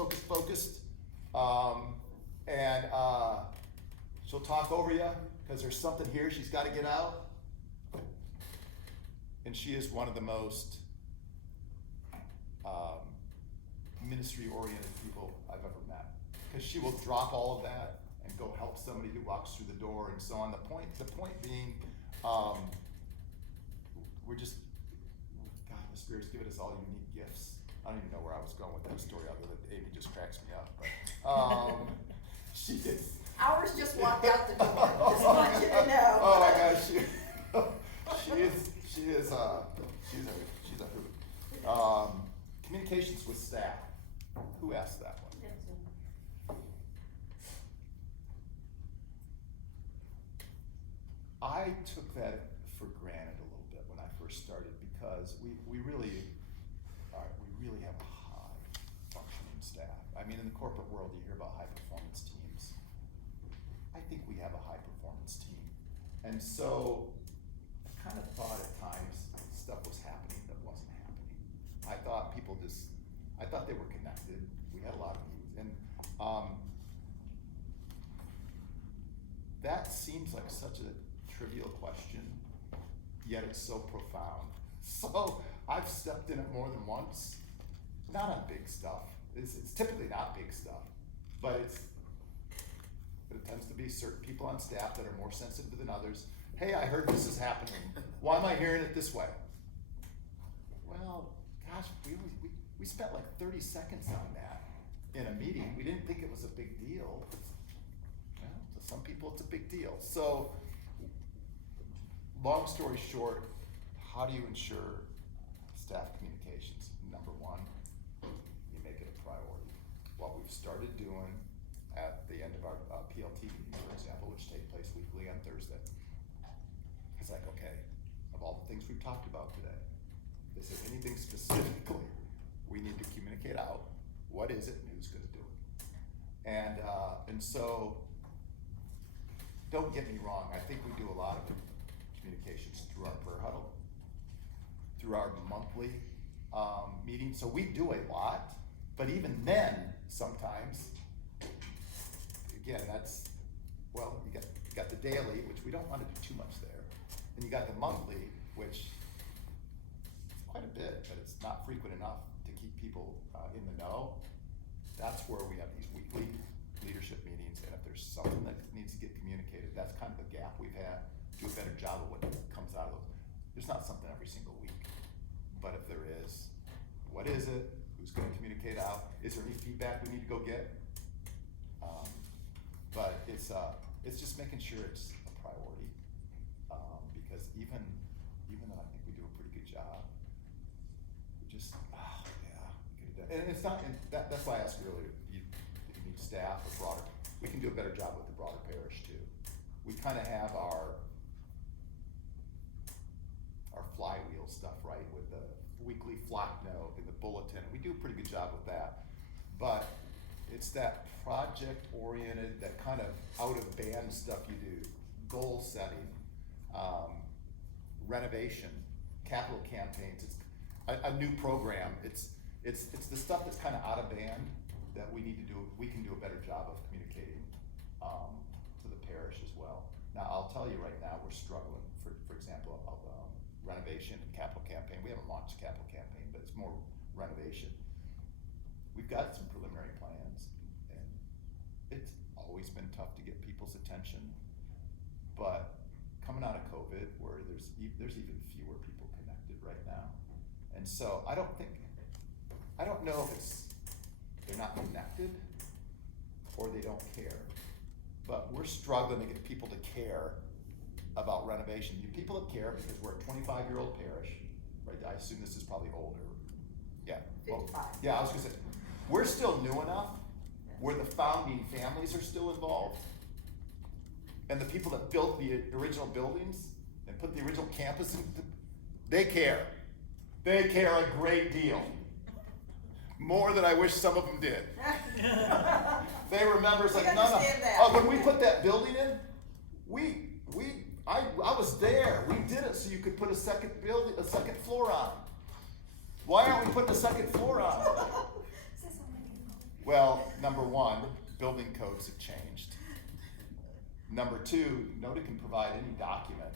And she'll talk over you because there's something here she's got to get out. And she is one of the most ministry-oriented people I've ever met, because she will drop all of that and go help somebody who walks through the door and so on. The point being, the Spirit's given us all unique gifts. I don't even know where I was going with that story, other than Amy just cracks me up, but, she is. Ours just walked out the door, just want you to know. Oh my gosh, she's a hoot. Communications with staff. Who asked that one? I took that for granted a little bit when I first started, because we really have a high functioning staff. I mean, in the corporate world, you hear about high performance teams. I think we have a high performance team. And so I kind of thought at times stuff was happening that wasn't happening. I thought they were connected. We had a lot of meetings. And that seems like such a trivial question, yet it's so profound. So I've stepped in it more than once, not on big stuff. It's typically not big stuff, but it tends to be certain people on staff that are more sensitive than others. Hey, I heard this is happening. Why am I hearing it this way? Well, gosh, we spent like 30 seconds on that in a meeting. We didn't think it was a big deal. Well, to some people it's a big deal. So, long story short, how do you ensure staff communications? Number one, you make it a priority. What we've started doing at the end of our PLT meetings, for example, which take place weekly on Thursday, it's like, okay, of all the things we've talked about today, is there anything specifically we need to communicate out? What is it and who's gonna do it? And so, don't get me wrong, I think we do a lot of communications through our prayer huddle, through our monthly meetings. So we do a lot, but even then, sometimes, again, you got the daily, which we don't want to do too much there. And you got the monthly, which is quite a bit, but it's not frequent enough to keep people in the know. That's where we have these weekly leadership meetings, and if there's something that needs to get communicated, that's kind of the gap we've had. Do a better job of what comes out of those. There's not something every single week, but if there is, what is it? Who's going to communicate out? Is there any feedback we need to go get? But it's just making sure it's a priority, because even though I think we do a pretty good job, we just we could have done. And it's not. And that's why I asked you earlier. If you need staff or broader, we can do a better job with the broader parish too. We kind of have our flywheel stuff, right, with the weekly flock note and the bulletin. We do a pretty good job with that. But it's that project-oriented, that kind of out-of-band stuff you do, goal setting, renovation, capital campaigns. It's a new program. It's the stuff that's kind of out of band that we need to do. We can do a better job of communicating to the parish as well. Now, I'll tell you right now, we're struggling. For example, of renovation and capital campaign. We haven't launched capital campaign, but it's more renovation. We've got some preliminary plans, and it's always been tough to get people's attention. But coming out of COVID, where there's even fewer people connected right now, and so I don't know if they're not connected or they don't care. But we're struggling to get people to care about renovation. You people that care, because we're a 25-year-old parish, right? I assume this is probably older. Yeah. 55. Yeah, I was gonna say, we're still new enough where the founding families are still involved. And the people that built the original buildings and put the original campus in, they care. They care a great deal. More than I wish some of them did. They remember, it's like, no. Oh, when we put that building in, I was there. We did it so you could put a second floor on. Why aren't we putting a second floor on? Well, number one, building codes have changed. Number two, nobody can provide any document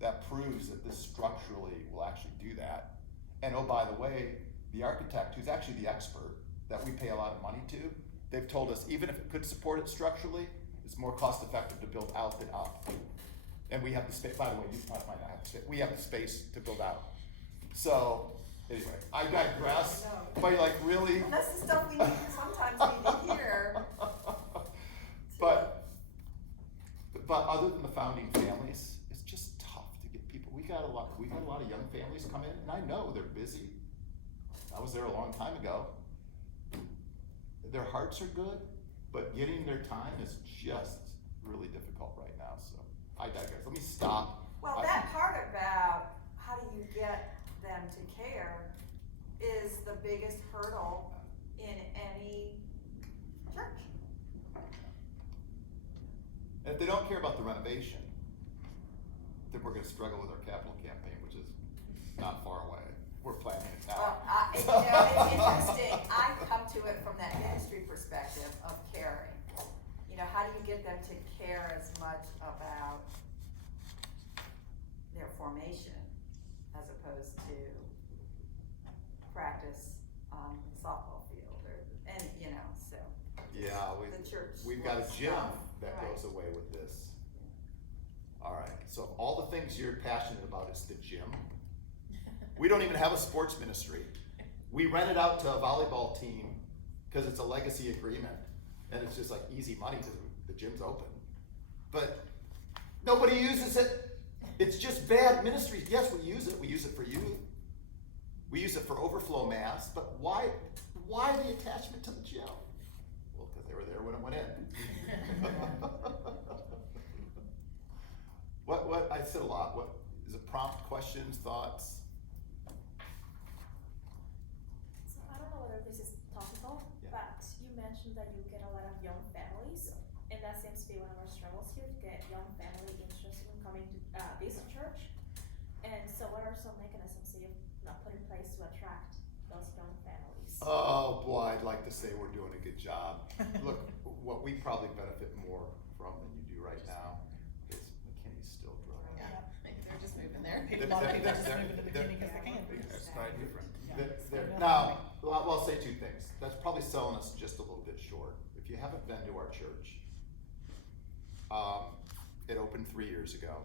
that proves that this structurally will actually do that. And oh, by the way, the architect, who's actually the expert that we pay a lot of money to, they've told us even if it could support it structurally, it's more cost effective to build out than up. And we have the space, by the way, you might not have the space, we have the space to build out. So Anyway, I digress, but you're like, really? And that's the stuff we need, sometimes need to hear. But other than the founding families, it's just tough to get people, we got a lot of young families come in, and I know they're busy. I was there a long time ago. Their hearts are good, but getting their time is just really difficult right now, so I digress. Let me stop. Well, that part about how do you get them to care is the biggest hurdle in any church. And if they don't care about the renovation, then we're gonna struggle with our capital campaign, which is not far away. We're planning it now. Well, it's interesting, I come to it from that ministry perspective of caring. You know, how do you get them to care as much about their formation as opposed to practice on the softball field or, and, you know, so. Yeah, The church we've got a wants gym stuff, that right. goes away with this. All right, so of all the things you're passionate about is the gym. We don't even have a sports ministry. We rent it out to a volleyball team because it's a legacy agreement, and it's just like easy money because the gym's open. But nobody uses it. It's just bad ministry. Yes, we use it. We use it for youth. We use it for overflow mass. But why the attachment to the gym? Well, because they were there when it went in. What I said a lot. What is it? Prompt questions, thoughts? So I don't know whether this is topical, Yeah. but you mentioned that you get a lot of young families, and that seems to be one of our struggles here, to get young family interested in coming to this church. And so what are some mechanisms that you've put in place to attract those young families? Oh boy, I'd like to say we're doing a good job. Look, what we probably benefit more from than you do right now is McKinney's still growing. Yeah, they're just moving there. A lot of people just They're- move in the they're- beginning because they can. It's quite different. Now, I'll say two things. That's probably selling us just a little bit short. If you haven't been to our church, it opened 3 years ago.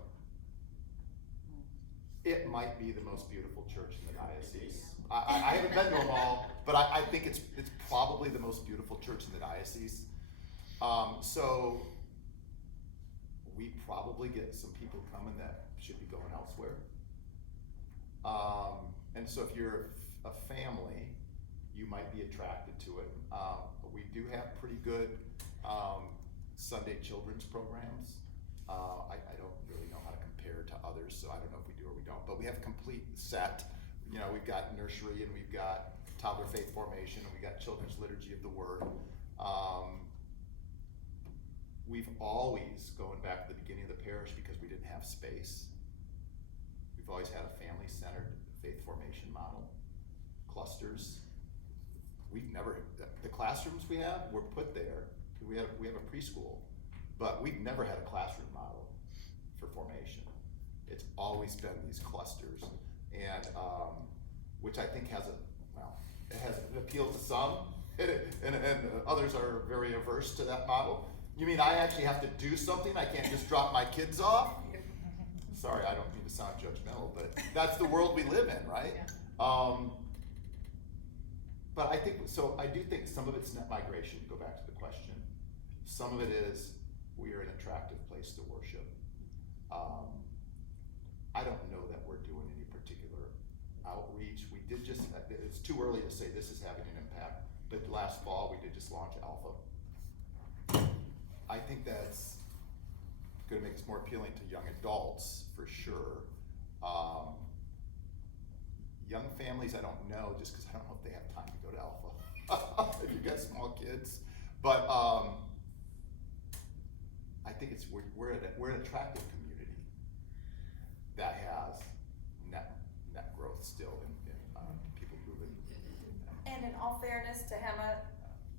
It might be the most beautiful church in the diocese. I haven't been to them all, but I think it's probably the most beautiful church in the diocese. So we probably get some people coming that should be going elsewhere. And so if you're a family, you might be attracted to it. We do have pretty good Sunday children's programs. I don't really know how to compare to others, so I don't know if we do or we don't, but we have a complete set. You know, we've got nursery and we've got toddler faith formation and we've got children's liturgy of the word. We've always, going back to the beginning of the parish, because we didn't have space, we've always had a family-centered faith formation model, clusters. We've never, the classrooms we have were put there. We have a preschool, but we've never had a classroom model for formation. It's always been these clusters, and which I think has it has an appeal to some, and others are very averse to that model. You mean I actually have to do something? I can't just drop my kids off? Sorry, I don't mean to sound judgmental, but that's the world we live in, right? But I think, so I do think some of it's net migration, to go back to the question. Some of it is, we are an attractive place to worship. I don't know that we're doing any particular outreach. We did just, it's too early to say this is having an impact, but last fall we did just launch Alpha. I think that's gonna make us more appealing to young adults, for sure. Young families, I don't know, just because I don't know if they have time to go to Alpha. If you've got small kids, but I think it's we're an attractive community that has net growth still in people moving. And in all fairness to Hema,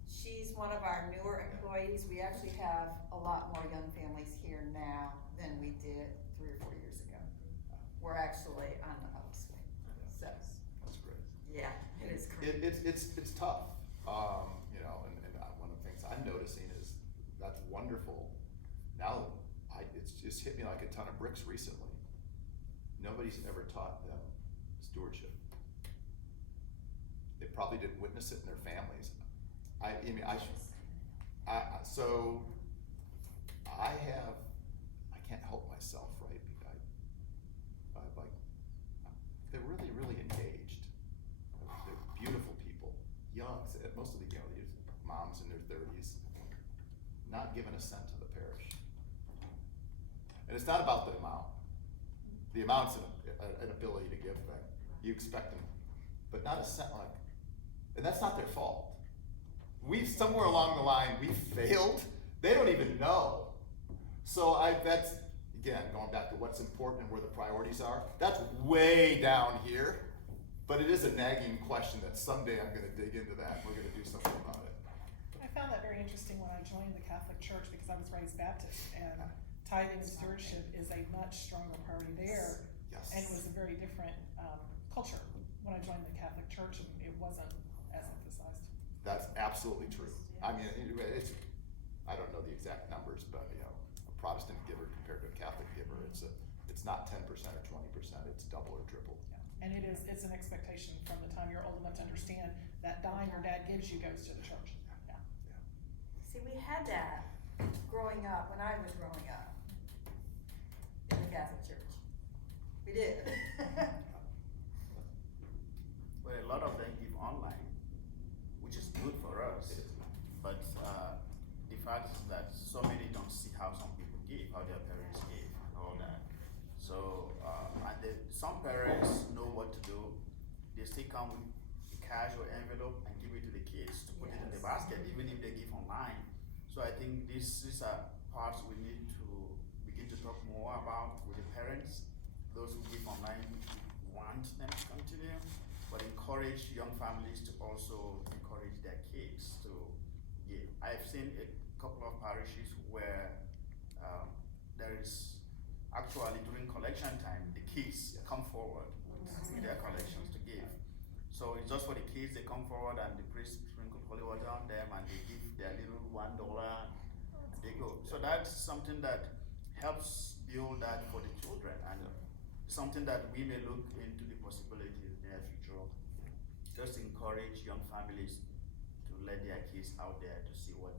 she's one of our newer employees. We actually have a lot more young families here now than we did 3 or 4 years ago. We're actually on the upswing, so. That's great. Yeah, it is great. It's tough, you know, and one of the things I'm noticing is that's wonderful. Now, it's just hit me like a ton of bricks recently. Nobody's ever taught them stewardship. they probably didn't witness it in their families. So I can't help myself, right? They're really, really engaged. They're beautiful people, young, most of the, moms in their 30s, not giving a cent to the parish. And it's not about the amount. The amount's an ability to give back. You expect them, but not a cent, and that's not their fault. Somewhere along the line, we failed. They don't even know. So that's, again, going back to what's important and where the priorities are. That's way down here, but it is a nagging question that someday I'm gonna dig into that, and we're gonna do something about it. I found that very interesting when I joined the Catholic Church because I was raised Baptist, and tithing and stewardship is a much stronger priority there. Yes. And it was a very different culture when I joined the Catholic Church, and it wasn't as emphasized. That's absolutely true. I mean, I don't know the exact numbers, but a Protestant giver compared to a Catholic giver, it's not 10% or 20%, it's double or triple. Yeah. And it's an expectation from the time you're old enough to understand that dime your dad gives you goes to the church. Yeah. See, we had that growing up, when I was growing up in the Catholic Church. We did. Well, a lot of them give online, which is good for us. But the fact is that so many don't see how some people give, how their parents give, and all that. So, some parents know what to do. They still come with a cash or envelope and give it to the kids to put it in the basket, even if they give online. So I think this is a part we need to begin to talk more about with the parents, those who give online, which we want them to continue, but encourage young families to also encourage their kids to give. I've seen a couple of parishes where there is actually during collection time, the kids come forward with their collections to give. So it's just for the kids, they come forward and the priest sprinkle holy water on them and they give their little $1 and they go. So that's something that helps build that for the children and something that we may look into the possibilities in the near future. Just encourage young families to let their kids out there to see what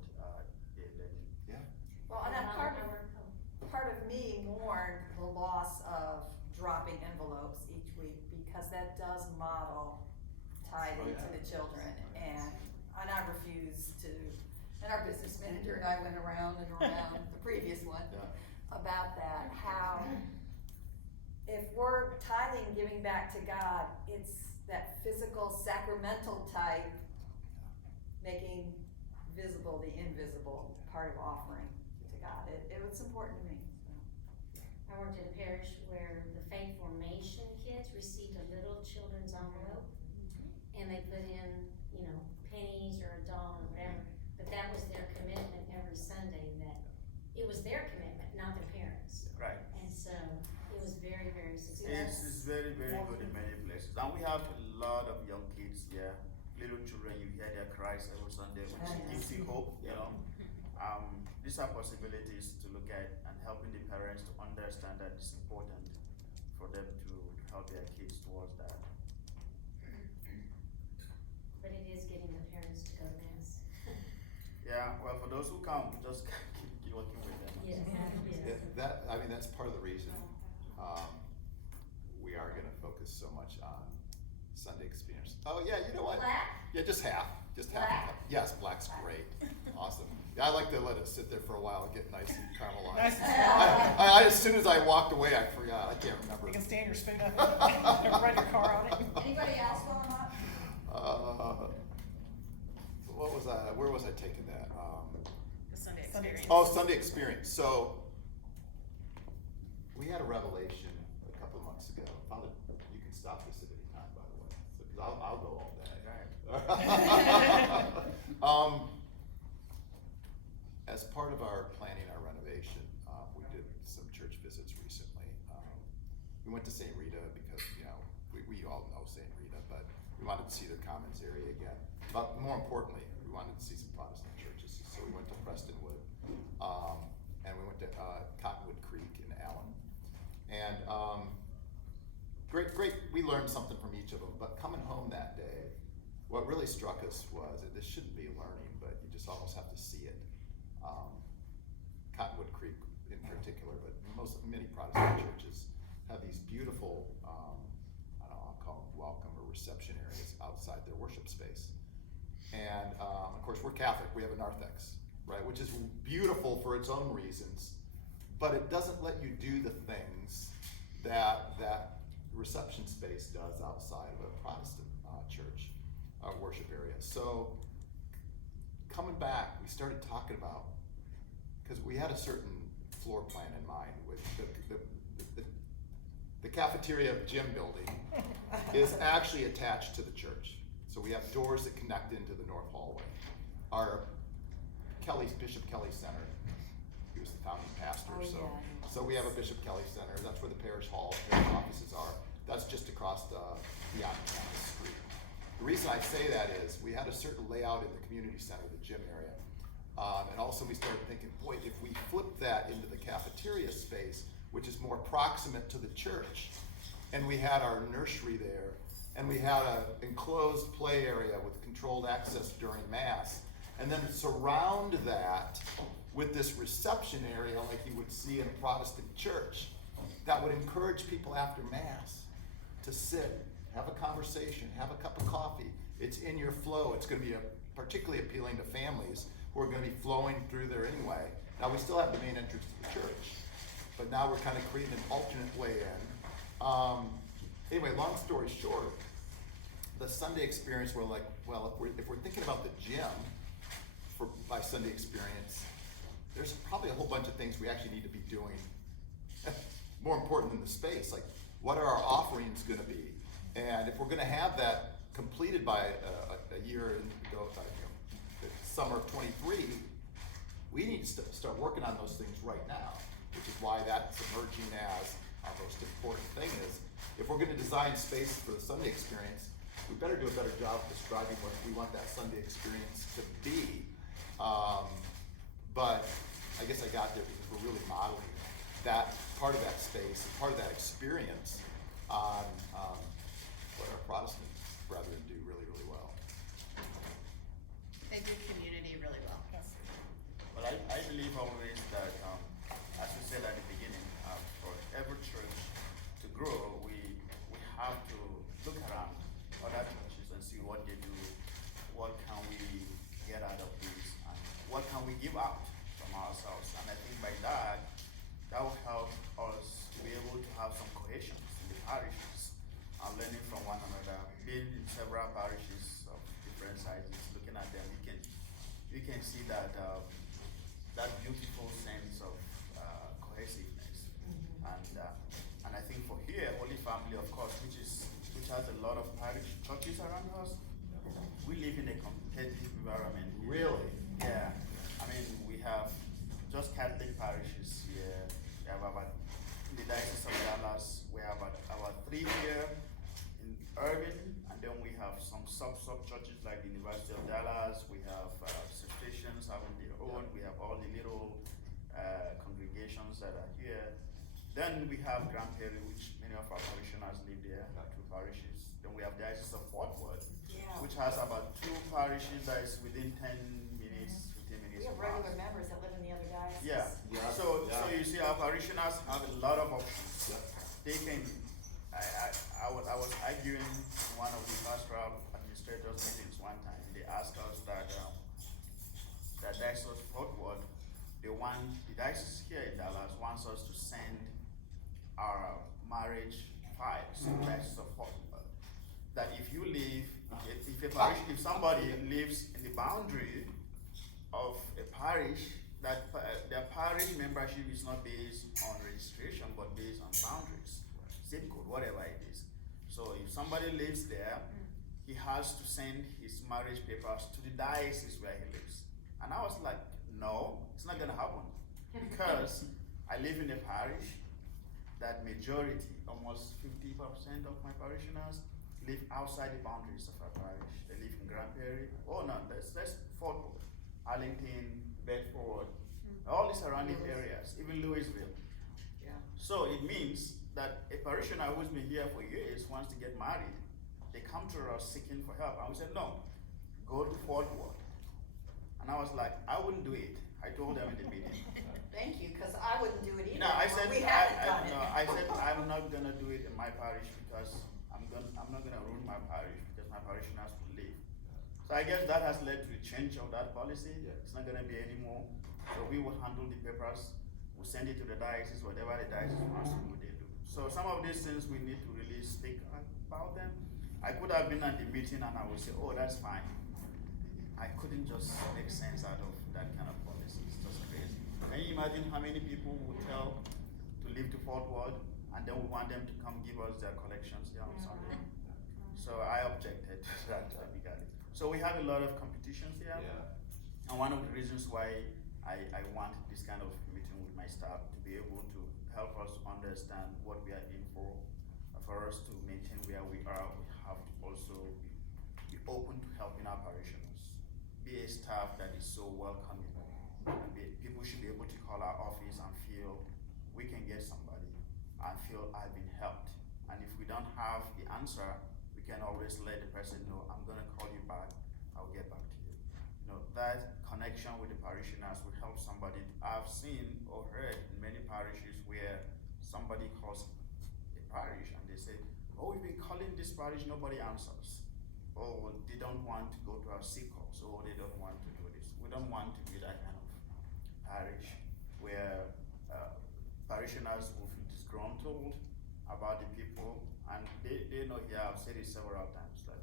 they're learning. Yeah. Well, and that part of me mourned the loss of dropping envelopes each week because that does model tithing to the children, and I refuse to, and our business manager and I went around and around the previous one about that, how if we're tithing, giving back to God, it's that physical, sacramental type, making visible the invisible part of offering to God. It was important to me. I worked at a parish where the faith formation kids received a little children's envelope, and they put in, pennies or $1 or whatever, but that was their commitment every Sunday, that it was their commitment, not their parents. Right. And so it was very, very successful. It's very, very good in many places. And we have a lot of young kids here, little children, you hear their cries every Sunday, which gives you hope, These are possibilities to look at and helping the parents to understand that it's important for them to help their kids towards that. But it is getting the parents to go to mass. Yeah, well, for those who come, just keep working with them. Yes. That's part of the reason we are gonna focus so much on Sunday experience. Oh yeah, you know what? Black? Yeah, just half. Black? Yes, black's great. Awesome. Yeah, I like to let it sit there for a while and get nice and caramelized. Nice and I as soon as I walked away, I forgot. I can't remember. You can stand your spoon up and run your car on it. Anybody else going up? What was I? Where was I taking that? The Sunday experience. Oh, Sunday experience. So we had a revelation a couple of months ago. Father, you can stop this at any time, by the way, because I'll go all day. As part of our planning our renovation, we did some church visits recently. We went to St. Rita because we all know St. Rita, but we wanted to see their commons area again. But more importantly, we wanted to see some Protestant churches. So we went to Prestonwood, and we went to Cottonwood Creek in Allen. And great, we learned something from each of them. But coming home that day, what really struck us was that this shouldn't be learning, but you just almost have to see it. Cottonwood Creek in particular, but many Protestant churches have these beautiful, I'll call them welcome or reception areas outside their worship space. And of course, we're Catholic, we have a narthex, right, which is beautiful for its own reasons, but it doesn't let you do the things that reception space does outside of a Protestant church worship area. So coming back, we started talking about, because we had a certain floor plan in mind with the cafeteria gym building is actually attached to the church. So we have doors that connect into the north hallway. Our Bishop Kelly Center, he was the founding pastor, so we have a Bishop Kelly Center. That's where the parish hall, parish offices are. That's just across beyond the street. The reason I say that is we had a certain layout in the community center, the gym area. And also we started thinking, boy, if we flip that into the cafeteria space, which is more proximate to the church, and we had our nursery there, and we had an enclosed play area with controlled access during Mass, and then surround that with this reception area like you would see in a Protestant church, that would encourage people after Mass to sit, have a conversation, have a cup of coffee. It's in your flow. It's going to be particularly appealing to families who are going to be flowing through there anyway. Now, we still have the main entrance to the church, but now we're kind of creating an alternate way in. Anyway, long story short, the Sunday experience, we're like, well, if we're thinking about the gym by Sunday experience, there's probably a whole bunch of things we actually need to be doing more important than the space. Like, what are our offerings going to be? And if we're going to have that completed by a year ago, the summer of 23, we need to start working on those things right now, which is why that's emerging as our most important thing is, if we're going to design space for the Sunday experience, we better do a better job of describing what we want that Sunday experience to be. But I guess I got there because we're really modeling that part of that space, part of that experience on what our Protestant brethren do really, really well. They do community really well. Yes. Well, I believe always that, as we said at the beginning, for every church to grow, we have to look around other churches and see what they do, what can we get out of this, and what can we give out from ourselves. And I think by that will help us to be able to have some cohesion in the parishes and learning from one another. Being in several parishes of different sizes, looking at them, you can see that that beautiful sense of cohesiveness. And I think for here, Holy Family, of course, which has a lot of parish churches around us, we live in a competitive environment. Really? Yeah. I mean, we have just Catholic parishes here. We have about, in the Diocese of Dallas, we have about 3 here in Irving, and then we have some sub churches like the University of Dallas. We have stations having their own. We have all the little congregations that are here. Then we have Grand Prairie, which many of our parishioners live there, 2 parishes. Then we have the Diocese of Fort Worth, which has about 2 parishes that is within 10 minutes, 15 minutes. We have from us. regular members that live in the other diocese. Yeah. So you see, our parishioners have a lot of options. They can. I was arguing in one of the pastoral administrators meetings one time. They asked us that Diocese of Fort Worth, the diocese here in Dallas wants us to send our marriage files to the Diocese of Fort Worth. That if you live, if somebody lives in the boundary of a parish, that their parish membership is not based on registration, but based on boundaries, zip code, whatever it is. So if somebody lives there, he has to send his marriage papers to the diocese where he lives. And I was like, no, it's not gonna happen. Because I live in a parish that majority, almost 50% of my parishioners live outside the boundaries of our parish. They live in Grand Prairie. Oh no, let's Fort Worth, Arlington, Bedford, all the surrounding areas, even Louisville. Yeah. So it means that a parishioner who's been here for years wants to get married, they come to us seeking for help, and we said, no, go to Fort Worth. And I was like, I wouldn't do it. I told them in the meeting. Thank you, cause I wouldn't do it either. No, I said, We haven't done it. no, I said, I'm not gonna do it in my parish because I'm not gonna ruin my parish because my parishioners will leave. So I guess that has led to a change of that policy. It's not gonna be anymore. So we will handle the papers, we'll send it to the diocese, whatever the diocese wants to do, they do. So some of these things we need to really speak about them. I could have been at the meeting and I would say, oh, that's fine. I couldn't just make sense out of that kind of policy. It's just crazy. Can you imagine how many people would tell to leave to Fort Worth and then we want them to come give us their collections here on Sunday? So I objected to that legally. So we have a lot of competitions here. Yeah. And one of the reasons why I want this kind of meeting with my staff to be able to help us understand what we are in for us to maintain where we are, we have to also be open to helping our parishioners. Be a staff that is so welcoming. And people should be able to call our office and feel we can get somebody and feel I've been helped. And if we don't have the answer, we can always let the person know, I'm gonna call you back, I'll get back to you. You know, that connection with the parishioners will help somebody. I've seen or heard in many parishes where somebody calls a parish and they say, oh, we've been calling this parish, nobody answers. Or they don't want to go to our sick calls, or they don't want to do this. We don't want to be that kind of parish where parishioners will feel disgruntled about the people, and they know here, I've said it several times, that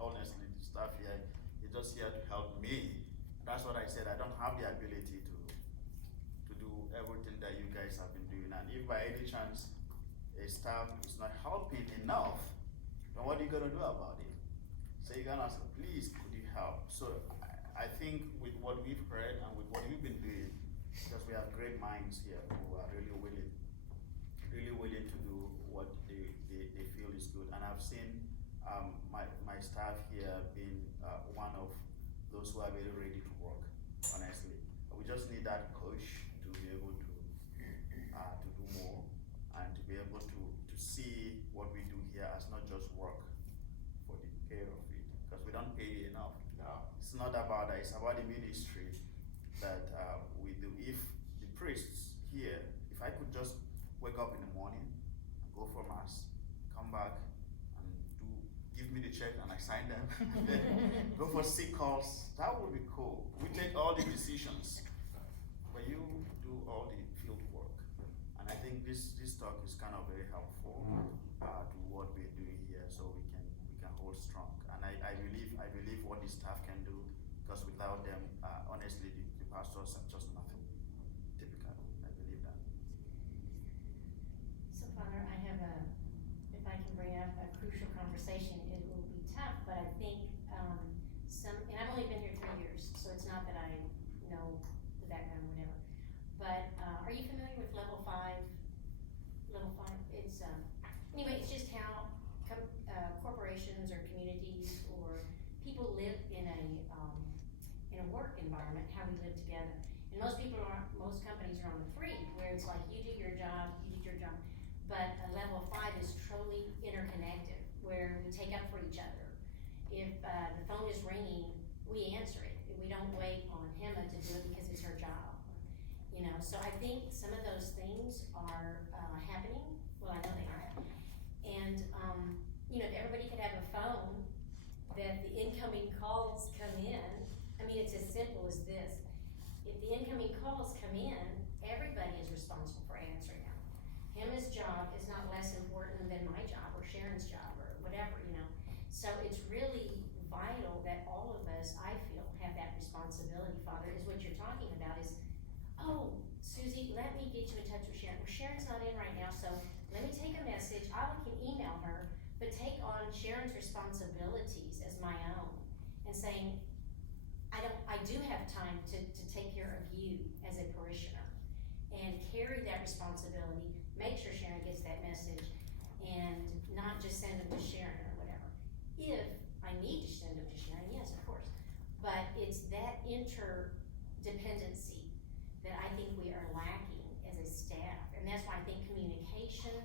honestly, the staff here is just here to help me. That's what I said, I don't have the ability to do everything that you guys have been doing, and if by any chance a staff is not helping enough, then what are you gonna do about it? So you're gonna ask, please, could you help? So I think with what we've heard and with what you've been doing, because we have great minds here who are really willing to do what they feel is good. And I've seen my staff here being one of those who are very ready to work, honestly. We just need that push to be able to do more and to be able to see what we do here as not just work for the pay of it, because we don't pay enough. No. It's not about that, it's about the ministry that we do. If the priests here, if I could just wake up in the morning, go for mass, come back and give me the check and I sign them, and then go for sick calls, that would be cool. We take all the decisions, but you do all the field work. And I think this talk is kind of very helpful to what we're doing here, so we can hold strong. And I believe what the staff can do, because without them, honestly, the pastors are just nothing. Typical, I believe that. So Father, I have if I can bring up a crucial conversation, it will be tough, but I think, and I've only been here 3 years, so it's not that I know the background or whatever. But, are you familiar with level 5? Level 5, it's, anyway, it's just how corporations or communities or people live in a work environment, how we live together. And most companies are on a 3, where it's like you do your job, you do your job. But a level 5 is truly interconnected, where we take up for each other. If the phone is ringing, we answer it. We don't wait on Hema to do it because it's her job. You know, so I think some of those things are happening. Well, I know they are. And you know, if everybody could have a phone that the incoming calls come in. I mean, it's as simple as this. If the incoming calls come in, everybody is responsible for answering them. Hema's job is not less important than my job or Sharon's job or whatever, you know. So it's really vital that all of us, I feel, have that responsibility, Father, is what you're talking about is, oh, Susie, let me get you in touch with Sharon. Well, Sharon's not in right now, so let me take a message. I can email her, but take on Sharon's responsibilities as my own and saying, I do have time to take care of you as a parishioner and carry that responsibility, make sure Sharon gets that message and not just send them to Sharon or whatever. If I need to send them to Sharon, yes, of course, but it's that interdependency that I think we are lacking as a staff, and that's why I think communication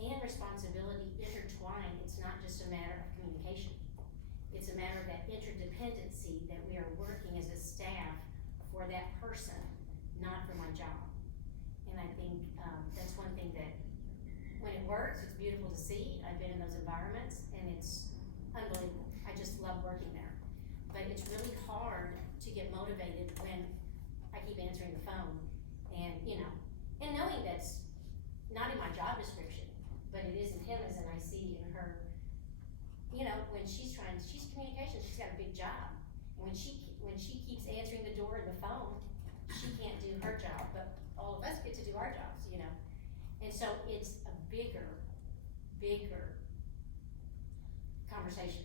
and responsibility intertwined. It's not just a matter of communication. It's a matter of that interdependency, that we are working as a staff for that person, not for my job. And I think, that's one thing that, when it works, it's beautiful to see. I've been in those environments and it's unbelievable. I just love working there. But it's really hard to get motivated when I keep answering the phone and, and knowing that's not in my job description, but it is in Hannah's, and I see in her, when she's communication, she's got a big job. And when she keeps answering the door and the phone, she can't do her job, but all of us get to do our jobs, And so it's a bigger conversation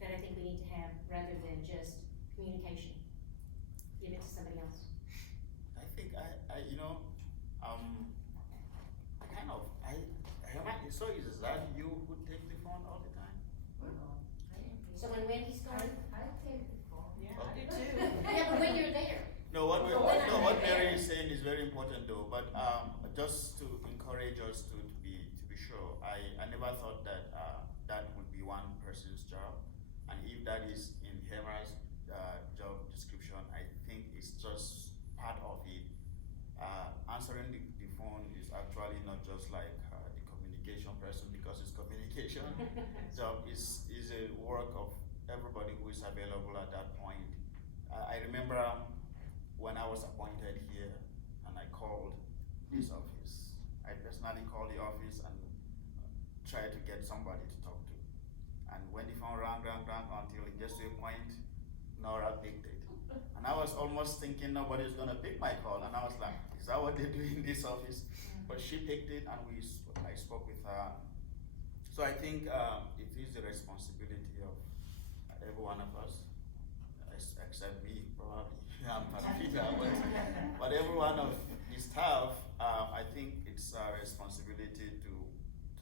that I think we need to have, rather than just communication. Give it to somebody else. I think so is that you who take the phone all the time? So when Wendy's gone, I take the phone. Yeah, I Okay. do too. yeah, but when you're there, No, what when I'm what there. Mary is saying is very important though, but just to encourage us to be sure, I never thought that that would be one person's job, and if that is in Hema's job description, I think it's just part of it. Answering the phone is actually not just like the communication person, because it's communication. Job is a work of everybody who is available at that point. I remember when I was appointed here and I called this office, I personally called the office and tried to get somebody to talk to. And when the phone rang until it gets to a point, Nora picked it. And I was almost thinking nobody's gonna pick my call, and I was like, is that what they do in this office? But she picked it, and I spoke with her. So I think it is the responsibility of every one of us, except me, probably. I'm not Peter, but every one of the staff, I think it's our responsibility to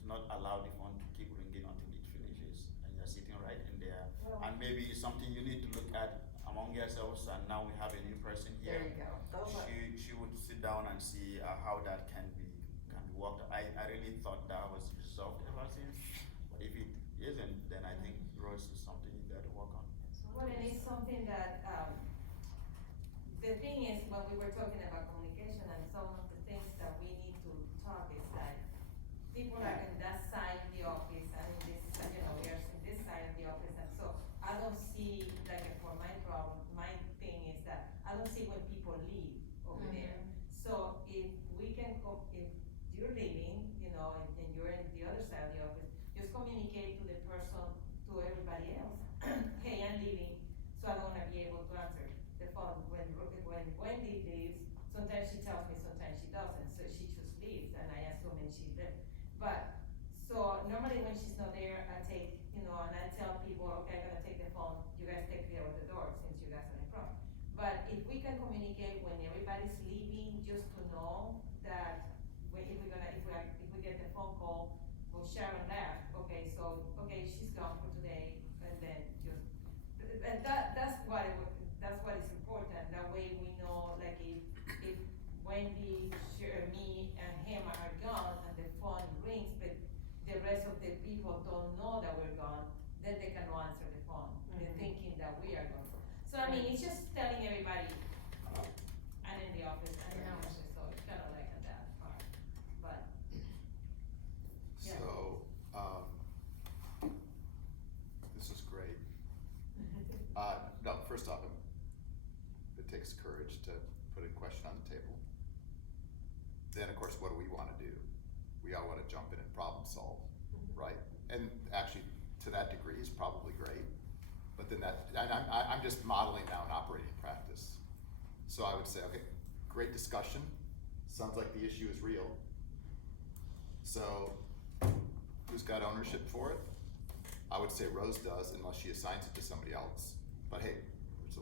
not allow the phone to keep ringing until it finishes, and you're sitting right in there. And maybe it's something you need to look at among yourselves, and now we have a new person here. There you go. She would sit down and see how that can be worked. I really thought that was resolved ever since, but if it isn't, then I think Rose is something you got to work on. Well, and it's something that, the thing is, when we were talking about communication, and some of the things that we need to talk is that people are in that side of the office, and in this, we are in this side of the office, and so I don't see, like, for my problem, my thing is that I don't see when people leave over there. So if we can, if you're leaving, and you're in the other side of the office, just communicate to the person, to everybody else, hey, I'm leaving, so I don't wanna be able to answer the phone. When Wendy leaves, sometimes she tells me, sometimes she doesn't, so she just leaves, and I assume she left. But, so normally when she's not there, I take, and I tell people, okay, I'm gonna take the phone, you guys take care of the door, since you guys are in front. But if we can communicate when everybody's leaving, just to know that if we get the phone call, well, Sharon left, okay, she's gone for today, and then just, and that's what is important. That way we know, like, if Wendy, me, and him are gone, and the phone rings, but the rest of the people don't know that we're gone, then they cannot answer the phone. They're thinking that we are gone. So I mean, it's just telling everybody, I'm in the office, I'm in the office, so it's kind of like that part, but. Yeah. So, this is great. No, first off, it takes courage to put a question on the table. Then, of course, what do we wanna do? We all wanna jump in and problem solve, right? And actually, to that degree, is probably great. But then I'm just modeling now an operating practice. So I would say, okay, great discussion. Sounds like the issue is real. So, who's got ownership for it? I would say Rose does, unless she assigns it to somebody else. But hey, there's a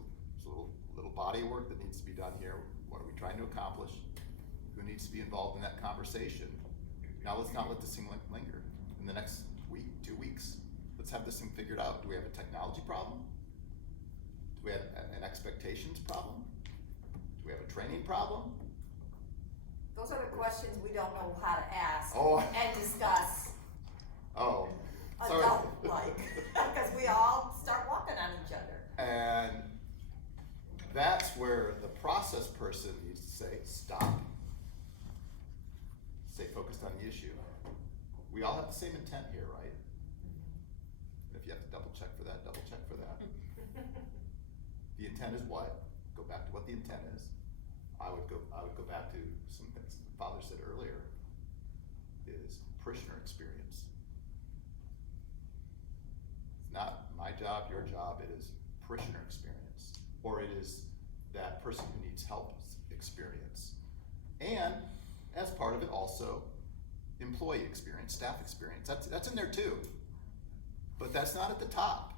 little body of work that needs to be done here. What are we trying to accomplish? Who needs to be involved in that conversation? Now let's not let this thing linger. In the next week, 2 weeks, let's have this thing figured out. Do we have a technology problem? Do we have an expectations problem? Do we have a training problem? those are the questions we don't know how to ask Oh. and discuss Oh, sorry. adult-like, because we all start walking on each other. And that's where the process person needs to say, stop. Stay focused on the issue. We all have the same intent here, right? If you have to double check for that, double check for that. The intent is what? Go back to what the intent is. I would go back to some things the Father said earlier, is parishioner experience. It's not my job, your job, it is parishioner experience. Or it is that person who needs help experience. And as part of it also, employee experience, staff experience. That's in there too. But that's not at the top.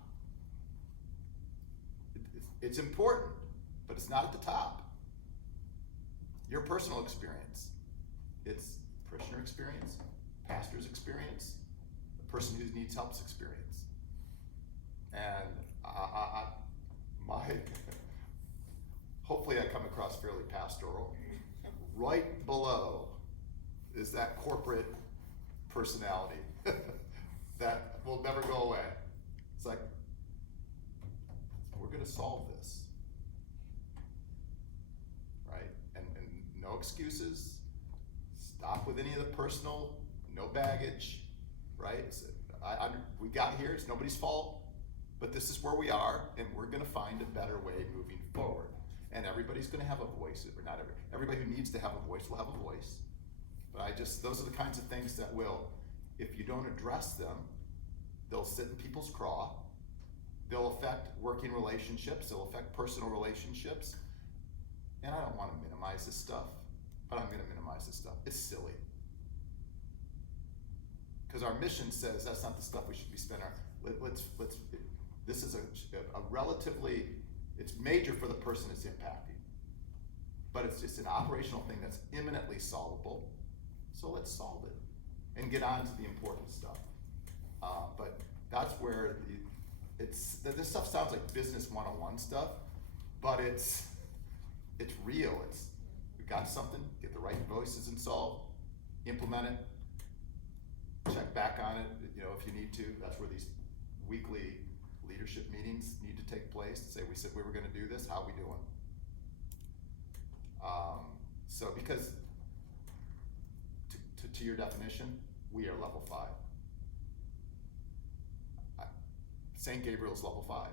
It's important, but it's not at the top. Your personal experience. It's parishioner experience, pastor's experience, the person who needs help's experience. And hopefully I come across fairly pastoral. Right below is that corporate personality that will never go away. It's like, we're gonna solve this, right? And no excuses, stop with any of the personal, no baggage, right? We got here, it's nobody's fault, but this is where we are, and we're gonna find a better way moving forward. And everybody's gonna have a voice, or not everybody who needs to have a voice will have a voice. But those are the kinds of things that will, if you don't address them, they'll sit in people's craw, they'll affect working relationships, they'll affect personal relationships. And I don't wanna minimize this stuff, but I'm gonna minimize this stuff. It's silly. Because our mission says that's not the stuff we should be spending this is a relatively, it's major for the person it's impacting. But it's just an operational thing that's imminently solvable. So let's solve it and get on to the important stuff. But that's where this stuff sounds like business 101 stuff, but it's real. We got something, get the right voices involved, implement it, check back on it, if you need to. That's where these weekly leadership meetings need to take place to say, we said we were gonna do this, how are we doing? So because to your definition, we are level 5. St. Gabriel's level 5.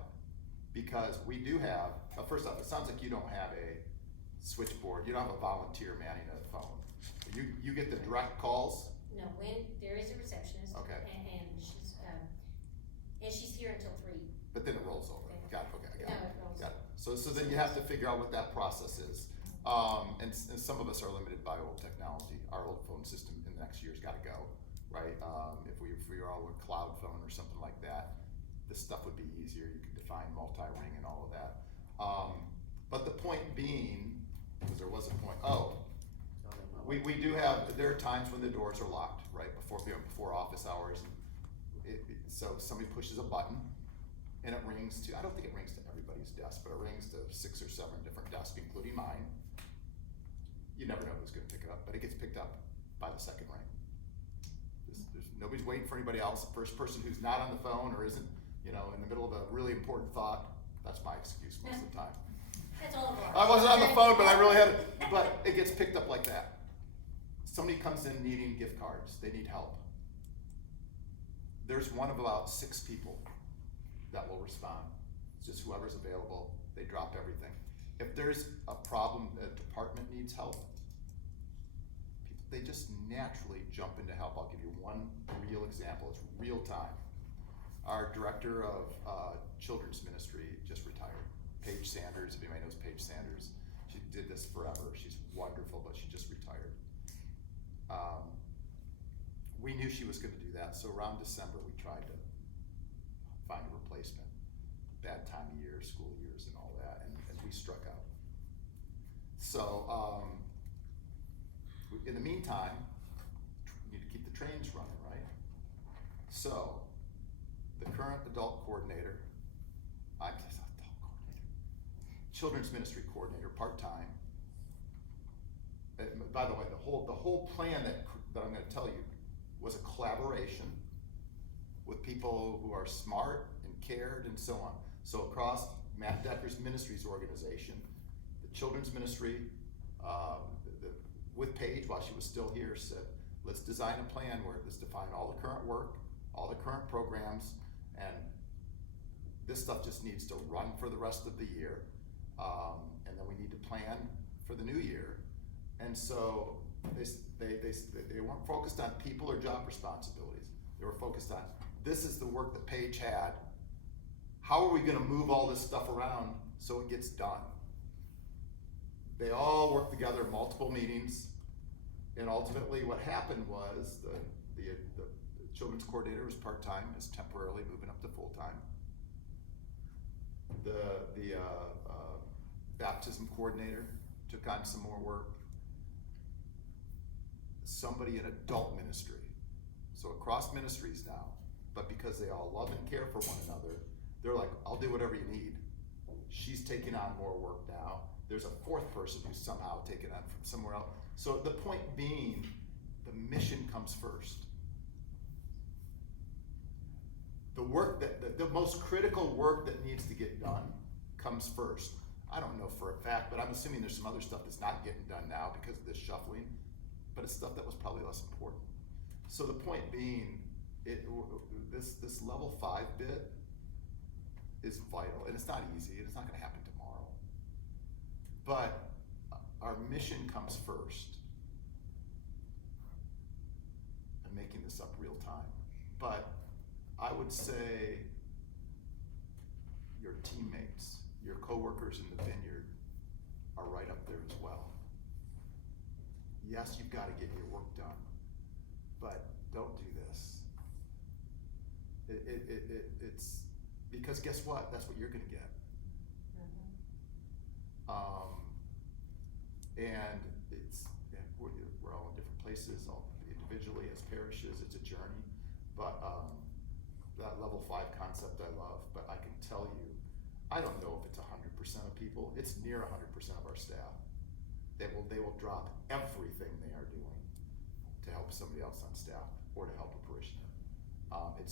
Because we do have, first off, it sounds like you don't have a switchboard, you don't have a volunteer manning a phone. You get the direct calls? No, when, there is a receptionist. Okay. And she's here until 3. But then it rolls over. Okay. Got it, okay, I got it. No, it rolls Got it. So then you have to figure out what that process is. And some of us are limited by old technology. Our old phone system in the next year's gotta go, right? If we were all a cloud phone or something like that, this stuff would be easier. You could define multi-ring and all of that. But the point being, because there was a point, we do have, there are times when the doors are locked, right? Before office hours. So somebody pushes a button and it rings to, I don't think it rings to everybody's desk, but it rings to 6 or 7 different desks, including mine. You never know who's gonna pick it up, but it gets picked up by the second ring. Nobody's waiting for anybody else. The first person who's not on the phone or isn't, in the middle of a really important thought, that's my excuse most of the time. That's all of ours. I wasn't on the phone, but I really had it. But it gets picked up like that. Somebody comes in needing gift cards. They need help. There's one of about 6 people that will respond. It's just whoever's available. They drop everything. If there's a problem, a department needs help, they just naturally jump into help. I'll give you one real example. It's real time. Our director of children's ministry just retired. Paige Sanders, if anybody knows Paige Sanders, she did this forever. She's wonderful, but she just retired. We knew she was gonna do that, so around December, we tried to find a replacement. Bad time of year, school years and all that, and we struck out. So, in the meantime, we need to keep the trains running, right? So, the current adult coordinator, children's ministry coordinator, part-time, by the way, the whole plan that I'm gonna tell you was a collaboration with people who are smart and cared and so on. So across Matt Decker's ministries organization, the children's ministry, with Paige, while she was still here, said, let's design a plan where let's define all the current work, all the current programs, and this stuff just needs to run for the rest of the year. And then we need to plan for the new year. And so they weren't focused on people or job responsibilities. They were focused on, this is the work that Paige had. How are we gonna move all this stuff around so it gets done? They all worked together, multiple meetings, and ultimately what happened was the children's coordinator was part-time, is temporarily moving up to full-time. The baptism coordinator took on some more work. Somebody in adult ministry, so across ministries now, but because they all love and care for one another, they're like, I'll do whatever you need. She's taking on more work now. There's a fourth person who's somehow taken on from somewhere else. So the point being, the mission comes first. The work the most critical work that needs to get done comes first. I don't know for a fact, but I'm assuming there's some other stuff that's not getting done now because of this shuffling, but it's stuff that was probably less important. So the point being, this level 5 bit is vital, and it's not easy, and it's not gonna happen tomorrow. But our mission comes first. I'm making this up real time, but I would say your teammates, your coworkers in the vineyard are right up there as well. Yes, you've got to get your work done, but don't do this. It's because guess what? That's what you're going to get. And we're all in different places, all individually as parishes. It's a journey, but that level 5 concept I love. But I can tell you, I don't know if it's 100% of people. It's near 100% of our staff. They will drop everything they are doing to help somebody else on staff or to help a parishioner.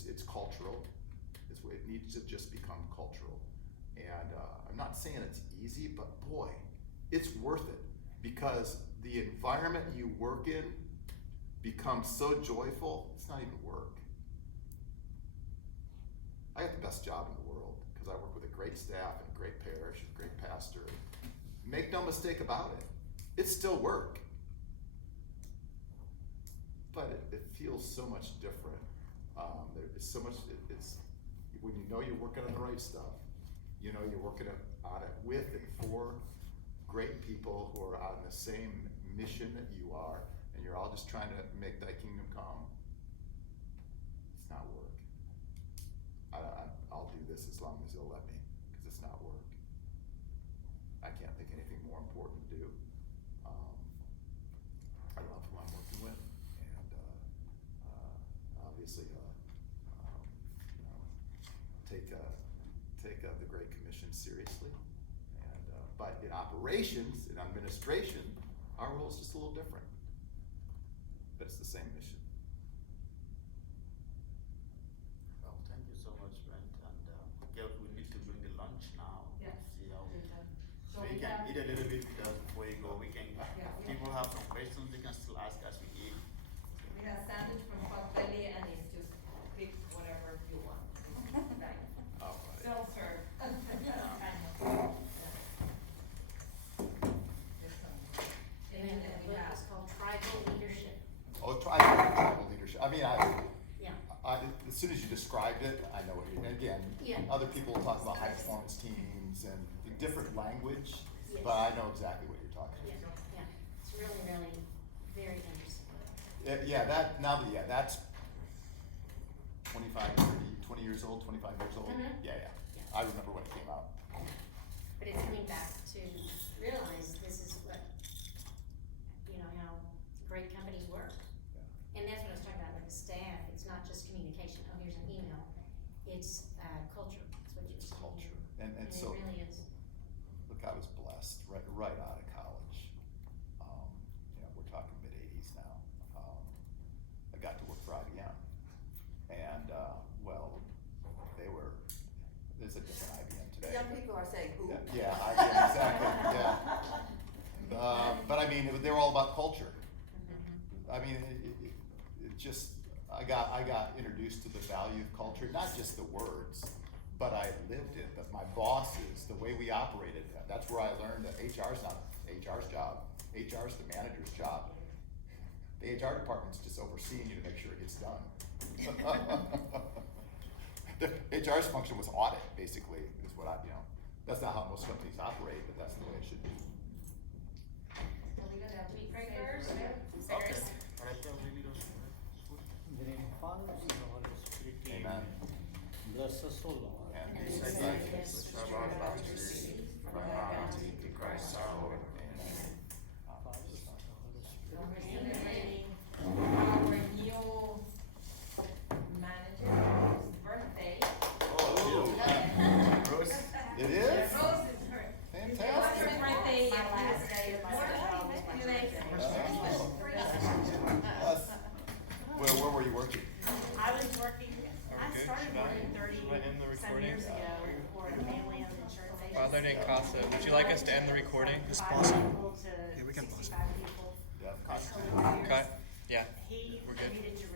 It's cultural. It needs to just become cultural. And I'm not saying it's easy, but boy, it's worth it because the environment you work in becomes so joyful, it's not even work. I got the best job in the world because I work with a great staff and a great parish, a great pastor. Make no mistake about it, it's still work. But it feels so much different. There's so much, it's when you know you're working on the right stuff, you know you're working on it with and for great people who are on the same mission that you are, and you're all just trying to make thy kingdom come. It's not work. I'll do this as long as they'll let me, because it's not work. I can't think anything more important to do. I love who I'm working with, and obviously, take the Great Commission seriously. And but in operations, in administration, our role is just a little different, but it's the same mission. Well, thank you so much, Brent. And we need to bring the lunch now. Yes. See how So we can eat a little bit with us before you go. We can. People have some questions. They can still ask as we eat. We have sandwich from Potbelly and it's just pick whatever you want. Right. Oh, buddy. Self-serve. And then the book is called Tribal Leadership. Oh, tribal leadership. I mean, Yeah. as soon as you described it, I know what you mean. Again, Yeah. other people will talk about high performance teams and different language, Yes. but I know exactly what you're talking Yeah, about. yeah. It's really, really very interesting. That's 25, 30, 20 years old, 25 years old. Mhm. Yeah. Yeah. I remember when it came out. But it's coming back to realize this is what, how great companies work. Yeah. And that's what I was talking about with the staff. It's not just communication. Oh, here's an email. It's culture. That's what you It's said. culture. And And so, it really is. look, I was blessed right out of college. they're all about culture. I mean, it just, I got introduced to the value of culture, not just the words, but I lived it, that my bosses, the way we operated, that's where I learned that HR's not HR's job. HR's the manager's job. The HR department's just overseeing you to make sure it gets done. The HR's function was audit, basically, is what that's not how most companies operate, but that's the way it should be. Are we gonna pray first? Okay. But I tell really those In the name of the Father, and the Holy Spirit. Amen. Bless us, O Lord. And these these are are gifts which are about to receive from our Auntie in Christ our Lord. Amen. Father, Son, and Holy Spirit. We're celebrating our new manager's birthday. Oh, Rose, it is? Rose's birthday. Fantastic. Rose's birthday. My last day of my job was my birthday. Yes. Where were you working? I was working, I good? started Should I- working should I end the some recording? years ago for a family-owned insurance agency. Father de Casa, would you like us to end the recording? From 5 people to we can pause it. 65 people. Yeah. Over the years. Cut? Yeah. He We're good. needed to